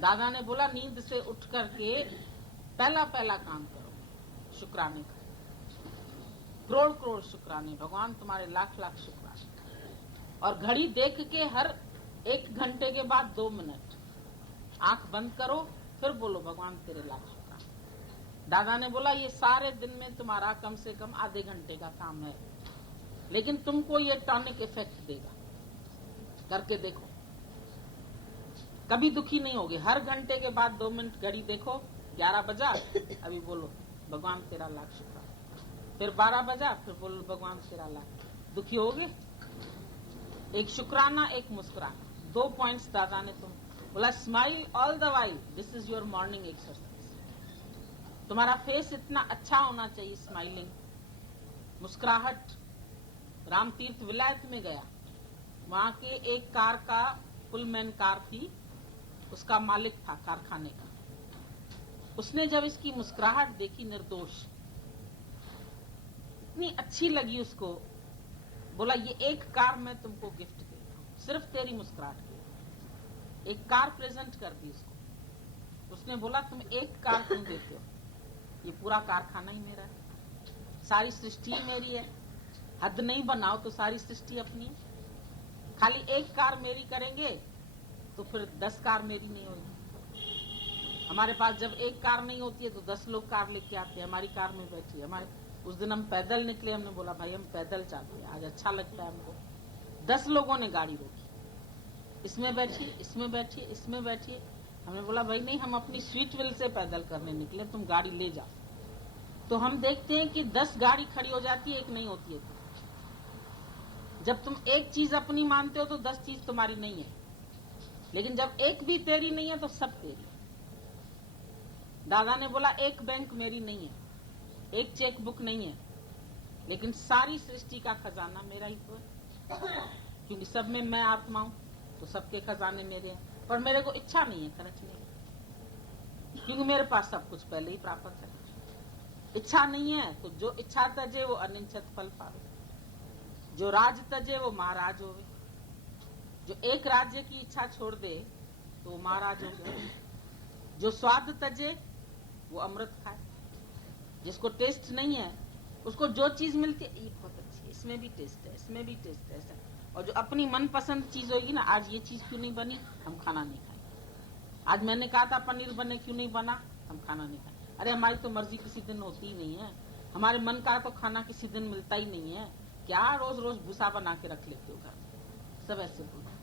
दादा ने बोला, नींद से उठ करके पहला पहला काम करो शुक्राने का। करोड़ करोड़ शुक्राने, भगवान तुम्हारे लाख लाख शुक्राने। और घड़ी देख के हर 1 घंटे के बाद 2 मिनट आंख बंद करो, फिर बोलो भगवान तेरे लाख शुक्राने। दादा ने बोला, ये सारे दिन में तुम्हारा कम से कम आधे घंटे का काम है, लेकिन तुमको ये टॉनिक इफेक्ट देगा, करके देखो, कभी दुखी नहीं होगे। हर घंटे के बाद 2 मिनट घड़ी देखो, 11 बजा, अभी बोलो भगवान तेरा लाख शुक्राना। फिर 12 बजा, फिर बोलो भगवान तेरा लाख। दुखी होगे? एक शुक्राना, एक मुस्कुराना, 2 पॉइंट्स दादा ने तुम बोला। Smile all the while, this is your morning exercise. तुम्हारा फेस इतना अच्छा होना चाहिए, स्माइलिंग, मुस्कुराहट। राम तीर्थ विलायत में गया, वहां के एक कार का, पुलमैन कार थी, उसका मालिक था कारखाने का। उसने जब इसकी मुस्कुराहट देखी, निर्दोष, इतनी अच्छी लगी उसको, बोला ये एक कार मैं तुमको गिफ्ट देता हूं, सिर्फ तेरी मुस्कुराहट के। एक कार प्रेजेंट कर दी उसको। उसने बोला तुम एक कार क्यों देते हो, ये पूरा कारखाना ही मेरा है, सारी सृष्टि मेरी है, हद नहीं बनाओ तो सारी सृष्टि अपनी है। खाली एक कार मेरी करेंगे तो फिर 10 कार मेरी नहीं होगी। हमारे पास जब एक कार नहीं होती है तो 10 लोग कार लेके आते हैं, हमारी कार में बैठी। हमारे उस दिन हम पैदल निकले, हमने बोला भाई हम पैदल चलते हैं आज, अच्छा लगता है हमको। 10 लोगों ने गाड़ी रोकी, इसमें बैठिए, इसमें बैठिए, इसमें बैठिए। हमने बोला भाई नहीं, हम अपनी स्वीट विल से पैदल करने निकले, तुम गाड़ी ले जाओ। तो हम देखते हैं कि 10 गाड़ी खड़ी हो जाती है, एक नहीं होती है। जब तुम एक चीज अपनी मानते हो तो 10 चीज तुम्हारी नहीं है, लेकिन जब एक भी तेरी नहीं है तो सब तेरी। दादा ने बोला एक बैंक मेरी नहीं है, एक चेक बुक नहीं है, लेकिन सारी सृष्टि का खजाना मेरा ही तो है, क्योंकि सब में मैं आत्मा हूं, तो सबके खजाने मेरे हैं। पर मेरे को इच्छा नहीं है खर्चने की, क्योंकि मेरे पास सब कुछ पहले ही प्राप्त है। इच्छा नहीं है तो जो इच्छा तजे वो अनिश्चित फल पावे, जो राज तजे वो महाराज होवे। जो एक राज्य की इच्छा छोड़ दे तो वो महाराज हो गया। जो स्वाद तजे वो अमृत खाए। जिसको टेस्ट नहीं है उसको जो चीज मिलती है ये बहुत अच्छी है, इसमें भी टेस्ट है, इसमें भी टेस्ट है, ऐसा। और जो अपनी मनपसंद चीज होगी ना, आज ये चीज क्यों नहीं बनी, हम खाना नहीं खाएंगे। आज मैंने कहा था पनीर बने, क्यों नहीं बना, हम खाना नहीं खाएंगे। अरे हमारी तो मर्जी किसी दिन होती ही नहीं है, हमारे मन का तो खाना किसी दिन मिलता ही नहीं है। क्या रोज रोज भूसा बना के रख लेते हो घर में, सब ऐसे बोलते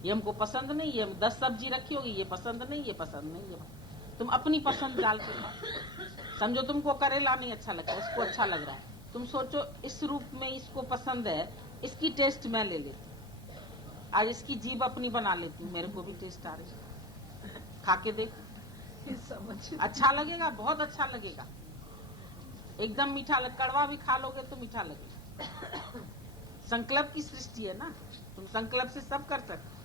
ये हमको पसंद नहीं, ये 10 सब्जी रखी होगी, ये पसंद नहीं, ये पसंद नहीं, ये तुम अपनी पसंद डाल के खाओ। समझो तुमको करेला नहीं अच्छा लगता, उसको अच्छा लग रहा है, तुम सोचो इस रूप में इसको पसंद है, इसकी टेस्ट मैं ले लेती हूँ, आज इसकी जीभ अपनी बना लेती हूँ, मेरे को भी टेस्ट आ रही है, खा के देखो अच्छा लगेगा, बहुत अच्छा लगेगा, एकदम मीठा कड़वा भी खा लोगे तो मीठा लगेगा। संकल्प की सृष्टि है ना, तुम संकल्प से सब कर सकते।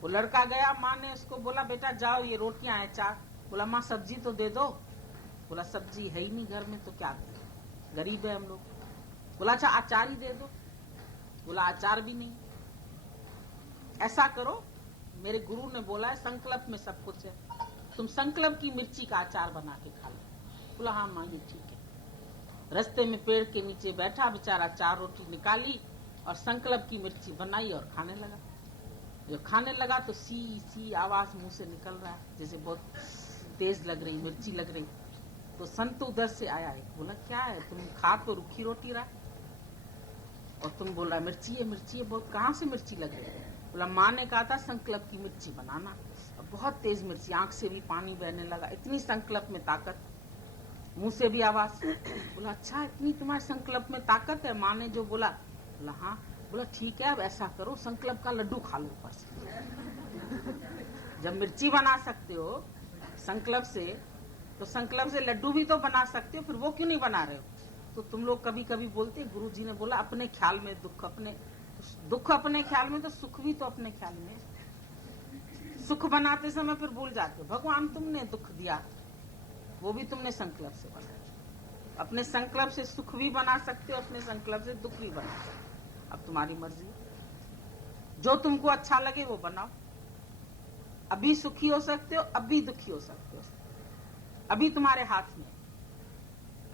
वो लड़का गया, माँ ने उसको बोला बेटा जाओ ये रोटियां हैं, चार। बोला माँ सब्जी तो दे दो। बोला सब्जी है ही नहीं घर में तो क्या करें, गरीब है हम लोग। बोला अच्छा अचार ही दे दो। बोला अचार भी नहीं। ऐसा करो, मेरे गुरु ने बोला है संकल्प में सब कुछ है, तुम संकल्प की मिर्ची का अचार बना के खा लो। बोला हाँ माँ ये ठीक है। रास्ते में पेड़ के नीचे बैठा बेचारा, 4 रोटी निकाली और संकल्प की मिर्ची बनाई और खाने लगा। जो खाने लगा तो सी सी आवाज मुंह से निकल रहा है, जैसे बहुत तेज लग रही, मिर्ची लग रही। तो संत उधर से आया है, बोला क्या है, तुम खा तो रूखी रोटी रहा और तुम बोल रहा मिर्ची है, मिर्ची है, बहुत कहाँ से मिर्ची लग रही है। बोला माँ ने कहा था संकल्प की मिर्ची बनाना, और बहुत तेज मिर्ची, आंख से भी पानी बहने लगा, इतनी संकल्प में ताकत, मुंह से भी आवाज। बोला अच्छा इतनी तुम्हारे संकल्प में ताकत है, माँ ने जो बोला। बोला हाँ। बोला ठीक है अब ऐसा करो संकल्प का लड्डू खा लो ऊपर से। जब मिर्ची बना सकते हो संकल्प से, तो संकल्प से लड्डू भी तो बना सकते हो, फिर वो क्यों नहीं बना रहे हो। तो तुम लोग कभी कभी बोलते, गुरु जी ने बोला अपने ख्याल में दुख अपने ख्याल में, तो सुख भी तो अपने ख्याल में। सुख बनाते समय फिर भूल जाते हो भगवान तुमने दुख दिया, वो भी तुमने संकल्प से बनाया। अपने संकल्प से सुख भी बना सकते हो, अपने संकल्प से दुख भी बना सकते हो। अब तुम्हारी मर्जी, जो तुमको अच्छा लगे वो बनाओ। अभी सुखी हो सकते हो, अभी दुखी हो सकते हो, अभी तुम्हारे हाथ में।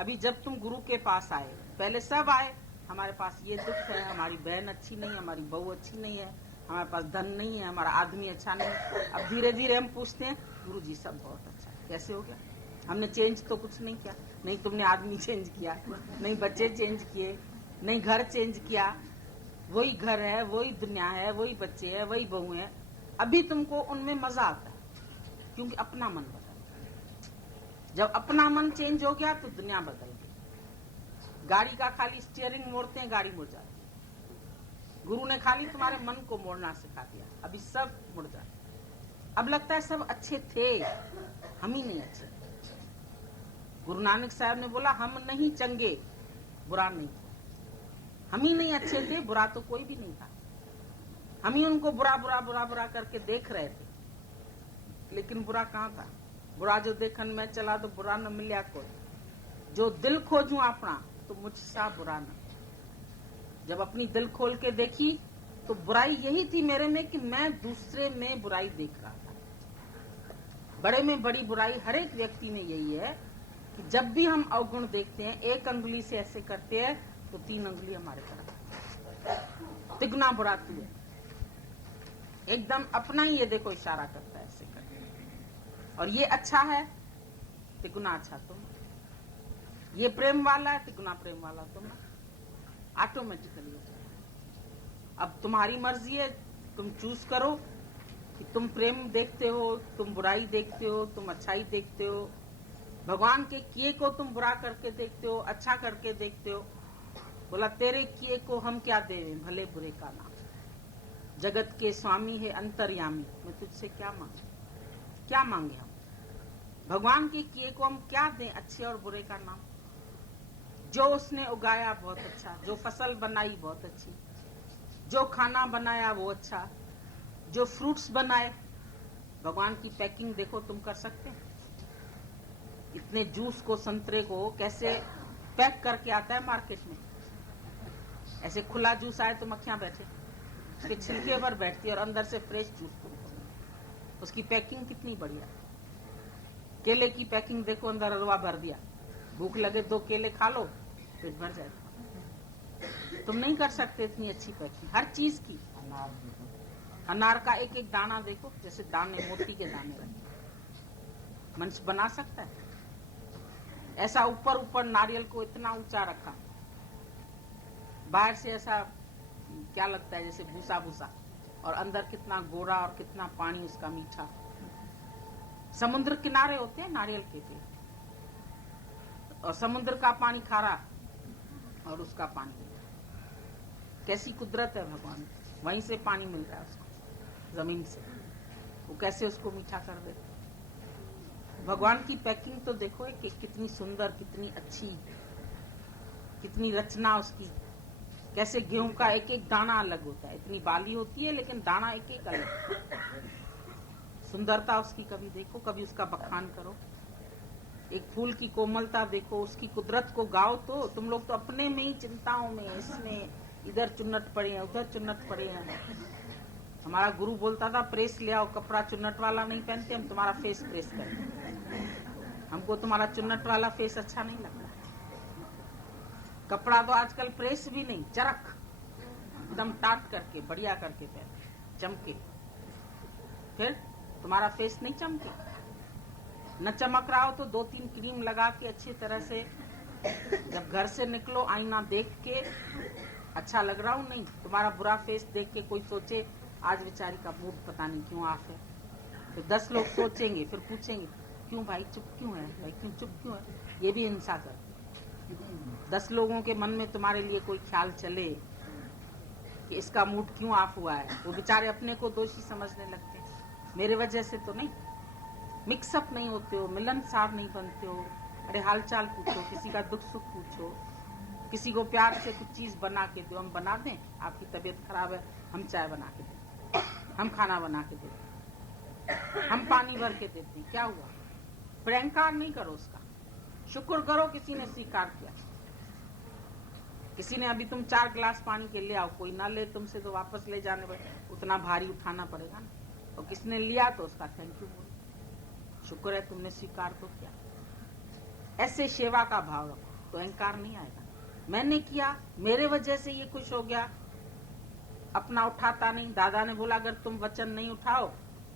अभी जब तुम गुरु के पास आए, पहले सब आए हमारे पास ये दुख है, हमारी बहन अच्छी नहीं है, हमारी बहू अच्छी नहीं है, हमारे पास धन नहीं है, हमारा आदमी अच्छा नहीं है। अब धीरे धीरे हम पूछते हैं गुरु जी सब बहुत अच्छा है, कैसे हो गया। हमने चेंज तो कुछ नहीं किया, नहीं तुमने आदमी चेंज किया, नहीं बच्चे चेंज किए, नहीं घर चेंज किया, वही घर है, वही दुनिया है, वही बच्चे है, वही बहू है। अभी तुमको उनमें मजा आता है क्योंकि अपना मन बदल गया। जब अपना मन चेंज हो गया तो दुनिया बदल गई। गाड़ी का खाली स्टीयरिंग मोड़ते हैं, गाड़ी मुड़ जाती है। गुरु ने खाली तुम्हारे मन को मोड़ना सिखा दिया, अभी सब मुड़ जाए। अब लगता है सब अच्छे थे, हम ही नहीं अच्छे। गुरु नानक साहब ने बोला हम नहीं चंगे, बुरा नहीं, हम ही नहीं अच्छे थे, बुरा तो कोई भी नहीं था। हम ही उनको बुरा बुरा बुरा बुरा करके देख रहे थे, लेकिन बुरा कहाँ था। बुरा जो देखन में चला तो बुरा न मिलिया कोई। जो दिल खोजूं अपना तो मुझसा बुरा न। जब अपनी दिल खोल के देखी तो बुराई यही थी मेरे में कि मैं दूसरे में बुराई देख रहा था। बड़े में बड़ी बुराई हर एक व्यक्ति में यही है कि जब भी हम अवगुण देखते हैं, एक अंगुली से ऐसे करते हैं तो 3 अंगुली हमारे तरफ, तिगुना बुरा तू है। एकदम अपना ही ये देखो इशारा करता है ऐसे करके। और ये अच्छा है, तिगुना अच्छा तुम। ये प्रेम वाला है, तिगुना प्रेम वाला तुम। ऑटोमेटिकली हो जाए। अब तुम्हारी मर्जी है, तुम चूज करो कि तुम प्रेम देखते हो, तुम बुराई देखते हो, तुम अच्छाई देखते हो, भगवान के किए को तुम बुरा करके देखते हो, अच्छा करके देखते हो। बोला तेरे किए को हम क्या देवें, भले बुरे का नाम। जगत के स्वामी है अंतर्यामी, मैं तुझसे क्या मांगे, क्या मांगे हम? भगवान के किए को हम क्या दें, अच्छे और बुरे का नाम? जो उसने उगाया बहुत अच्छा, जो फसल बनाई बहुत अच्छी, जो खाना बनाया वो अच्छा, जो फ्रूट्स बनाए। भगवान की पैकिंग देखो, तुम कर सकते हैं? इतने जूस को, संतरे को कैसे पैक करके आता है मार्केट में। ऐसे खुला जूस आए तो मक्खियां बैठे, उसके छिलके पर बैठती है और अंदर से फ्रेश जूस तुमको। उसकी पैकिंग कितनी बढ़िया। केले की पैकिंग देखो, अंदर हलवा भर दिया, भूख लगे 2 केले खा लो, पेट भर जाएगा। तुम नहीं कर सकते इतनी अच्छी पैकिंग हर चीज की। अनार का एक एक दाना देखो, जैसे दाने मोती के दाने रखे। मनुष्य बना सकता है ऐसा? ऊपर ऊपर नारियल को इतना ऊंचा रखा, बाहर से ऐसा क्या लगता है जैसे भूसा भूसा, और अंदर कितना गोरा और कितना पानी उसका मीठा। समुद्र किनारे होते हैं नारियल के पेड़, और समुद्र का पानी खारा और उसका पानी। कैसी कुदरत है भगवान, वहीं से पानी मिल रहा है उसको, जमीन से, वो कैसे उसको मीठा कर देते। भगवान की पैकिंग तो देखो कि कितनी सुंदर, कितनी अच्छी, कितनी रचना उसकी। कैसे गेहूं का एक एक दाना अलग होता है, इतनी बाली होती है लेकिन दाना एक एक अलग। सुंदरता उसकी कभी देखो, कभी उसका बखान करो। एक फूल की कोमलता देखो, उसकी कुदरत को गाओ। तो तुम लोग तो अपने में ही चिंताओं में, इसमें इधर चुन्नट पड़े हैं, उधर चुन्नट पड़े हैं। हमारा गुरु बोलता था प्रेस ले आओ, कपड़ा चुन्नट वाला नहीं पहनते हम, तुम्हारा फेस प्रेस करते। हमको तुम्हारा चुन्नट वाला फेस अच्छा नहीं लगता। कपड़ा तो आजकल प्रेस भी नहीं, चरक एकदम टाट करके बढ़िया करके पहनते, चमके। फिर तुम्हारा फेस नहीं चमके। न चमक रहा हो तो 2-3 क्रीम लगा के अच्छी तरह से जब घर से निकलो, आईना देख के अच्छा लग रहा हूं, नहीं तुम्हारा बुरा फेस देख के कोई सोचे आज बेचारी का मूड पता नहीं क्यों ऑफ है। तो 10 लोग सोचेंगे, फिर पूछेंगे क्यों भाई चुप क्यों है, भाई क्यों चुप क्यों है। ये भी हिंसा करते। 10 लोगों के मन में तुम्हारे लिए कोई ख्याल चले कि इसका मूड क्यों ऑफ हुआ है, वो बेचारे अपने को दोषी समझने लगते हैं। मेरे वजह से तो नहीं। मिक्सअप नहीं होते हो, मिलनसार नहीं बनते हो। अरे हाल चाल पूछो, किसी का दुख सुख पूछो, किसी को प्यार से कुछ चीज बना के दो। हम बना दें, आपकी तबीयत खराब है हम चाय बना के दें, हम खाना बना के देते, हम पानी भर के देते, क्या हुआ? फिर अहंकार नहीं करो उसका, शुक्र करो किसी ने स्वीकार किया। किसी ने अभी तुम 4 गिलास पानी के ले आओ, कोई ना ले तुमसे तो वापस ले जाने पर उतना भारी उठाना पड़ेगा ना। और किसने लिया तो उसका थैंक यू बोलो, शुक्र है तुमने स्वीकार तो किया। ऐसे सेवा का भाव रखो तो अहंकार नहीं आएगा। मैंने किया, मेरे वजह से ये खुश हो गया, अपना उठाता नहीं। दादा ने बोला अगर तुम वचन नहीं उठाओ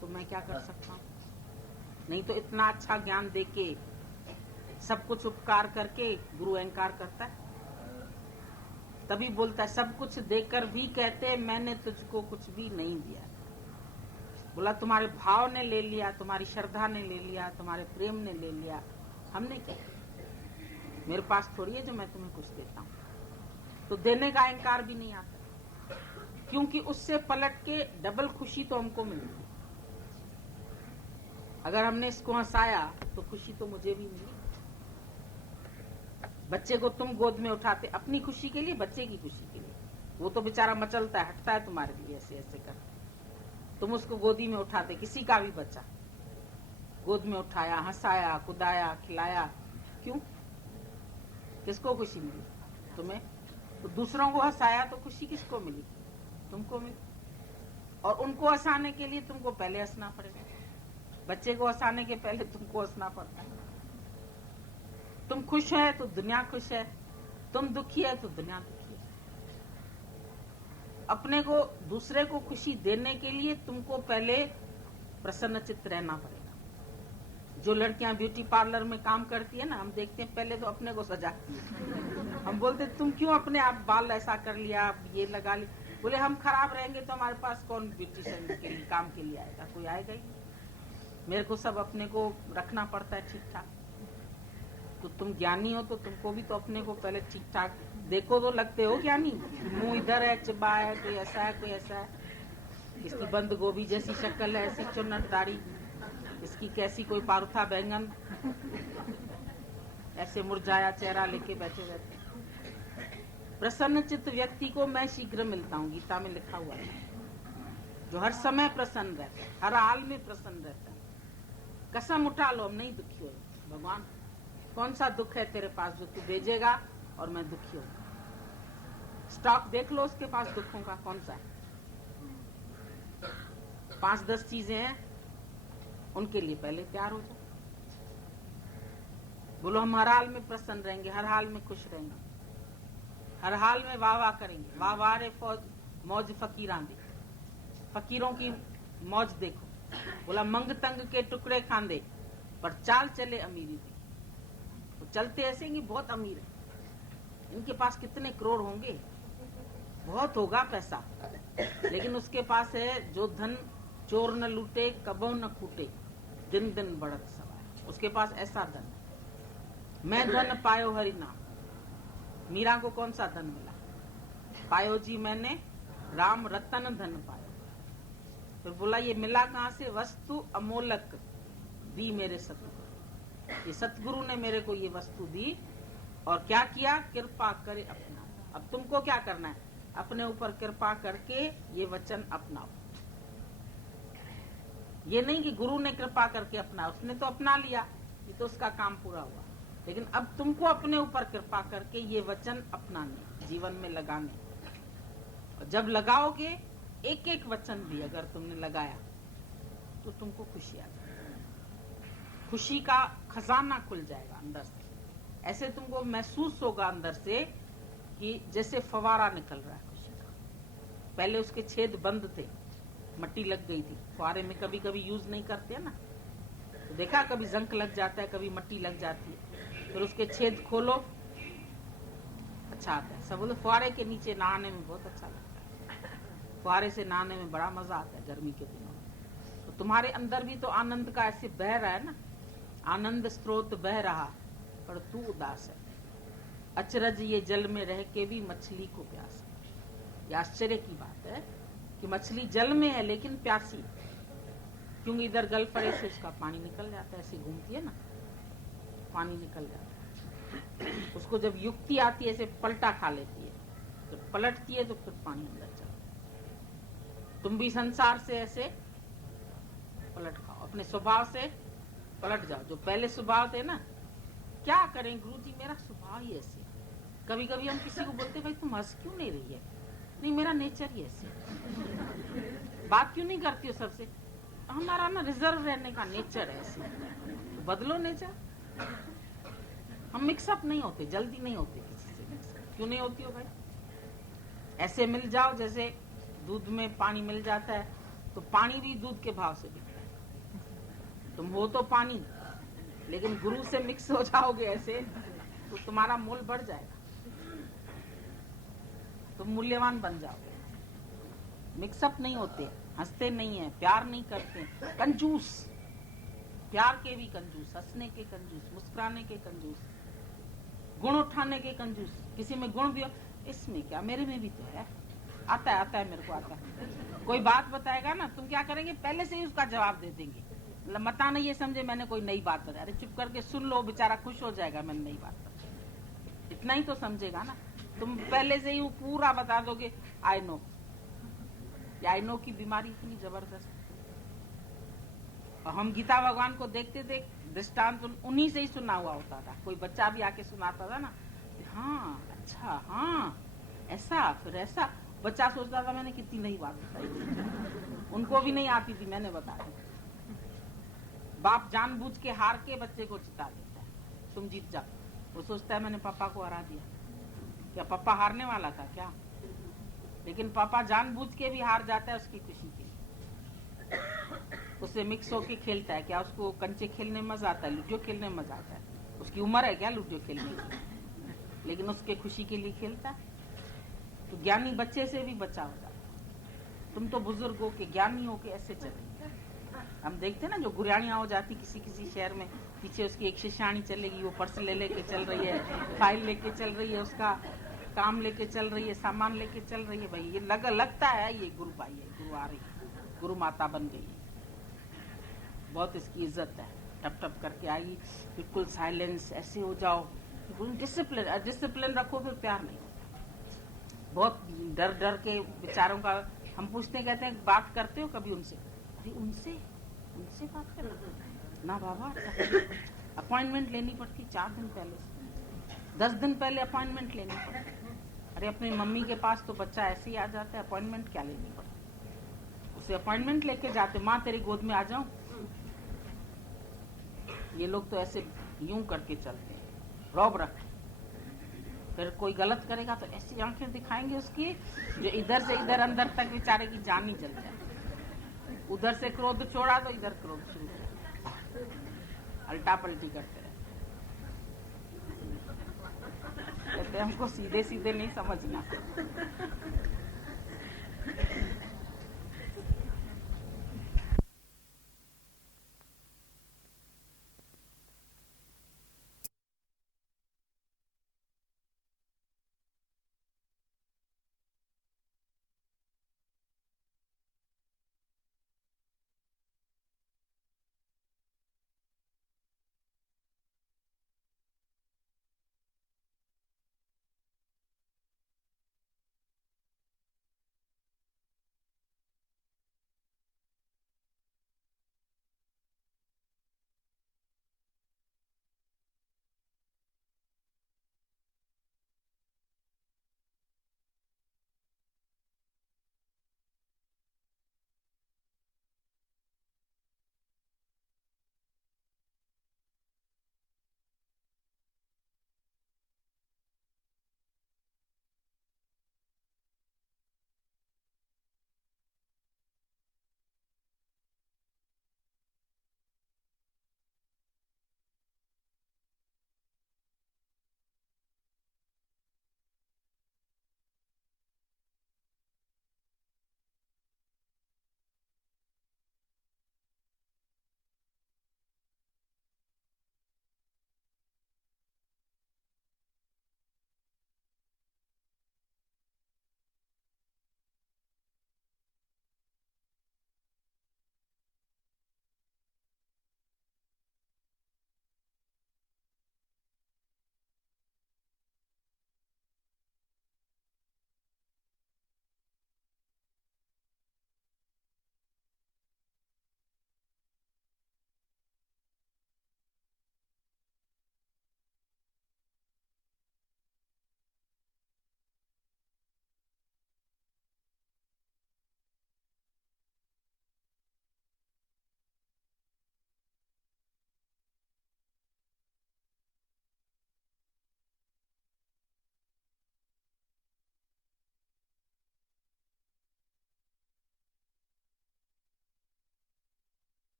तो मैं क्या कर सकता हूँ। नहीं तो इतना अच्छा ज्ञान देके, सब कुछ उपकार करके गुरु अहंकार करता है। तभी बोलता है सब कुछ देकर भी कहते मैंने तुझको कुछ भी नहीं दिया। बोला तुम्हारे भाव ने ले लिया, तुम्हारी श्रद्धा ने ले लिया, तुम्हारे प्रेम ने ले लिया, हमने क्या? मेरे पास थोड़ी है जो मैं तुम्हें कुछ देता हूँ। तो देने का अहंकार भी नहीं आता, क्योंकि उससे पलट के डबल खुशी तो हमको मिली। अगर हमने इसको हंसाया तो खुशी तो मुझे भी मिली। बच्चे को तुम गोद में उठाते अपनी खुशी के लिए, बच्चे की खुशी के लिए, वो तो बेचारा मचलता है, हटता है तुम्हारे लिए ऐसे ऐसे कर। तुम उसको गोदी में उठाते, किसी का भी बच्चा गोद में उठाया, हंसाया, कुदाया, खिलाया, क्यों? किसको खुशी मिली? तुम्हें। तो दूसरों को हंसाया तो खुशी किसको मिली? तुमको और उनको हंसाने के लिए तुमको पहले हंसना पड़ेगा। बच्चे को हंसाने के पहले तुमको हंसना पड़ता है। तुम खुश है तो दुनिया खुश है, तुम दुखी है तो दुनिया दुखी है। अपने को दूसरे को खुशी देने के लिए तुमको पहले प्रसन्नचित्त रहना पड़ेगा। जो लड़कियां ब्यूटी पार्लर में काम करती है ना, हम देखते हैं पहले तो अपने को सजाती है। हम बोलते तुम क्यों अपने आप बाल ऐसा कर लिया, ये लगा लिया। बोले हम खराब रहेंगे तो हमारे पास कौन ब्यूटिशियन के लिए काम के लिए आएगा, कोई आएगा ही नहीं। मेरे को सब अपने को रखना पड़ता है ठीक ठाक। तो तुम ज्ञानी हो तो तुमको भी तो अपने को पहले ठीक ठाक देखो तो लगते हो ज्ञानी। मुंह इधर है, चिबा है, कोई ऐसा है, कोई ऐसा है, इसकी बंद गोभी जैसी शक्ल है, ऐसी चुन्नट दाढ़ी, इसकी कैसी कोई पारुथा बैंगन, ऐसे मुरझाया चेहरा लेके बैठे रहते। प्रसन्न चित्त व्यक्ति को मैं शीघ्र मिलता हूँ, गीता में लिखा हुआ है। जो हर समय प्रसन्न रहता है, हर हाल में प्रसन्न रहता है। कसम उठा लो हम नहीं दुखी हो। भगवान कौन सा दुख है तेरे पास जो तू भेजेगा और मैं दुखी हूँ। स्टॉक देख लो उसके पास दुखों का कौन सा है। 5-10 चीजें हैं, उनके लिए पहले तैयार हो जाओ। बोलो हम हर हाल में प्रसन्न रहेंगे, हर हाल में खुश रहेंगे, हर हाल में वाह वाह करेंगे। वाह वाह रे फौज मौज फकीरां दे, फकीरों की मौज देखो। बोला मंग तंग के टुकड़े खांदे पर चाल चले अमीरी दे। तो चलते ऐसे कि बहुत अमीर है, इनके पास कितने करोड़ होंगे, बहुत होगा पैसा, लेकिन उसके पास है जो धन चोर न लूटे कबो न कूटे, दिन दिन बढ़त सवार। उसके पास ऐसा धन है। मैं धन पायो हरि नाम। मीरा को कौन सा धन मिला? पायो जी मैंने राम रतन धन पायो। फिर बोला ये मिला कहाँ से? वस्तु अमोलक दी मेरे सतगुरु। ये सतगुरु ने मेरे को ये वस्तु दी और क्या किया? कृपा करे अपना। अब तुमको क्या करना है? अपने ऊपर कृपा करके ये वचन अपनाओ। ये नहीं कि गुरु ने कृपा करके अपना, उसने तो अपना लिया, ये तो उसका काम पूरा हुआ। लेकिन अब तुमको अपने ऊपर कृपा करके ये वचन अपनाने, जीवन में लगाने। और जब लगाओगे एक एक वचन भी अगर तुमने लगाया तो तुमको खुशी आ जाएगी। खुशी का खजाना खुल जाएगा अंदर से। ऐसे तुमको महसूस होगा अंदर से कि जैसे फवारा निकल रहा है खुशी का। पहले उसके छेद बंद थे, मट्टी लग गई थी। फुहारे में कभी कभी यूज नहीं करते हैं ना, तो देखा कभी जंक लग जाता है, कभी मट्टी लग जाती है। फिर उसके छेद खोलो, अच्छा आता है। सब बोले फुहारे के नीचे नहाने में बहुत अच्छा लगता है, फुहारे से नहाने में बड़ा मजा आता है गर्मी के दिनों में। तो तुम्हारे अंदर भी तो आनंद का ऐसे बह रहा है ना, आनंद स्रोत बह रहा पर तू उदास है। अचरज ये जल में रह के भी मछली को प्यास है। ये आश्चर्य की बात है कि मछली जल में है लेकिन प्यासी है। क्योंकि इधर गलफड़े से उसका पानी निकल जाता है, ऐसे घूमती है ना, पानी निकल जाता है। उसको जब युक्ति आती है ऐसे पलटा खा लेती है, जब पलटती है तो फिर पानी अंदर चलता है। तुम भी संसार से ऐसे पलट खाओ, अपने स्वभाव से पलट जाओ। जो पहले स्वभाव थे ना, क्या करें गुरुजी मेरा स्वभाव ही ऐसे। कभी कभी हम किसी को बोलते भाई तुम हंस क्यों नहीं रही है? नहीं मेरा नेचर ही ऐसे। बात क्यों नहीं करती हो सबसे? हमारा ना रिजर्व रहने का नेचर है ऐसे, तो बदलो नेचर। हम मिक्सअप नहीं होते, जल्दी नहीं होते किसी से मिक्सअप। क्यों नहीं होती हो भाई? ऐसे मिल जाओ जैसे दूध में पानी मिल जाता है, तो पानी भी दूध के भाव से बिकता है। तुम हो तो पानी, लेकिन गुरु से मिक्स हो जाओगे ऐसे तो तुम्हारा मोल बढ़ जाएगा, तुम मूल्यवान बन जाओगे। मिक्सअप नहीं होते, हंसते नहीं है, प्यार नहीं करते, कंजूस, प्यार के भी कंजूस, हंसने के कंजूस, मुस्कुराने के कंजूस, गुण उठाने के कंजूस। किसी में गुण भी हो, इसमें क्या, मेरे में भी तो है, आता है मेरे को आता है। कोई बात बताएगा ना, तुम क्या करेंगे? पहले से ही उसका जवाब दे देंगे। मता नहीं ये समझे मैंने कोई नई बात बताई। अरे चुप करके सुन लो, बेचारा खुश हो जाएगा मैंने नई बात बताई, इतना ही तो समझेगा ना। तुम पहले से ही वो पूरा बता दोगे आई नो। आई नो की बीमारी इतनी जबरदस्त। और हम गीता भगवान को देखते देख दृष्टांत उन्हीं से ही सुना हुआ होता था। कोई बच्चा भी आके सुनाता था ना, हाँ अच्छा हाँ ऐसा फिर ऐसा, बच्चा सोचता था मैंने कितनी नई बात बताई, उनको भी नहीं आती थी, मैंने बता दी। बाप जानबूझ के हार के बच्चे को चिता देता है, तुम जीत जाओ। वो सोचता है मैंने पापा को हरा दिया, क्या पापा हारने वाला था क्या? लेकिन पापा जानबूझ के भी हार जाता है उसकी खुशी के लिए। उससे मिक्स होके खेलता है, क्या उसको कंचे खेलने में मजा आता है, लूडो खेलने में मजा आता है? उसकी उम्र है क्या लूडो खेलने की? लेकिन उसके खुशी के लिए खेलता है। तो ज्ञानी बच्चे से भी बचा हो जाता है। तुम तो बुजुर्ग हो के ज्ञानी हो के ऐसे चले। हम देखते ना जो गुरियानियां हो जाती किसी किसी शहर में, पीछे उसकी एक शिष्याणी चलेगी, वो पर्स ले लेके चल रही है, फाइल लेके चल रही है, उसका काम लेके चल रही है, सामान लेके चल रही है। भाई ये लगता है ये गुरु भाई है, गुरु आ रही है, गुरु माता बन गई है, बहुत इसकी इज्जत है। टप टप करके आई, बिल्कुल साइलेंस, ऐसे हो जाओ, डिसिप्लिन रखो, फिर प्यार नहीं होता। बहुत डर डर के बेचारों का हम पूछते कहते हैं बात करते हो कभी उनसे? अरे उनसे बात करना ना बाबा, अपॉइंटमेंट लेनी पड़ती 4 दिन पहले, 10 दिन पहले अपॉइंटमेंट लेनी पड़ती। अरे अपनी मम्मी के पास तो बच्चा ऐसे ही आ जाता है, अपॉइंटमेंट क्या लेनी पड़ती? उसे अपॉइंटमेंट लेके जाते, माँ तेरी गोद में आ जाऊं। ये लोग तो ऐसे यूं करके चलते हैं, रौब रख। फिर कोई गलत करेगा तो ऐसी आंखें दिखाएंगे उसकी, जो इधर से इधर अंदर तक बेचारे की जान ही जल जाए। उधर से क्रोध छोड़ा तो इधर क्रोध शुरू हो, अल्टा पलटी करते रहते। कहते हमको सीधे सीधे नहीं समझना।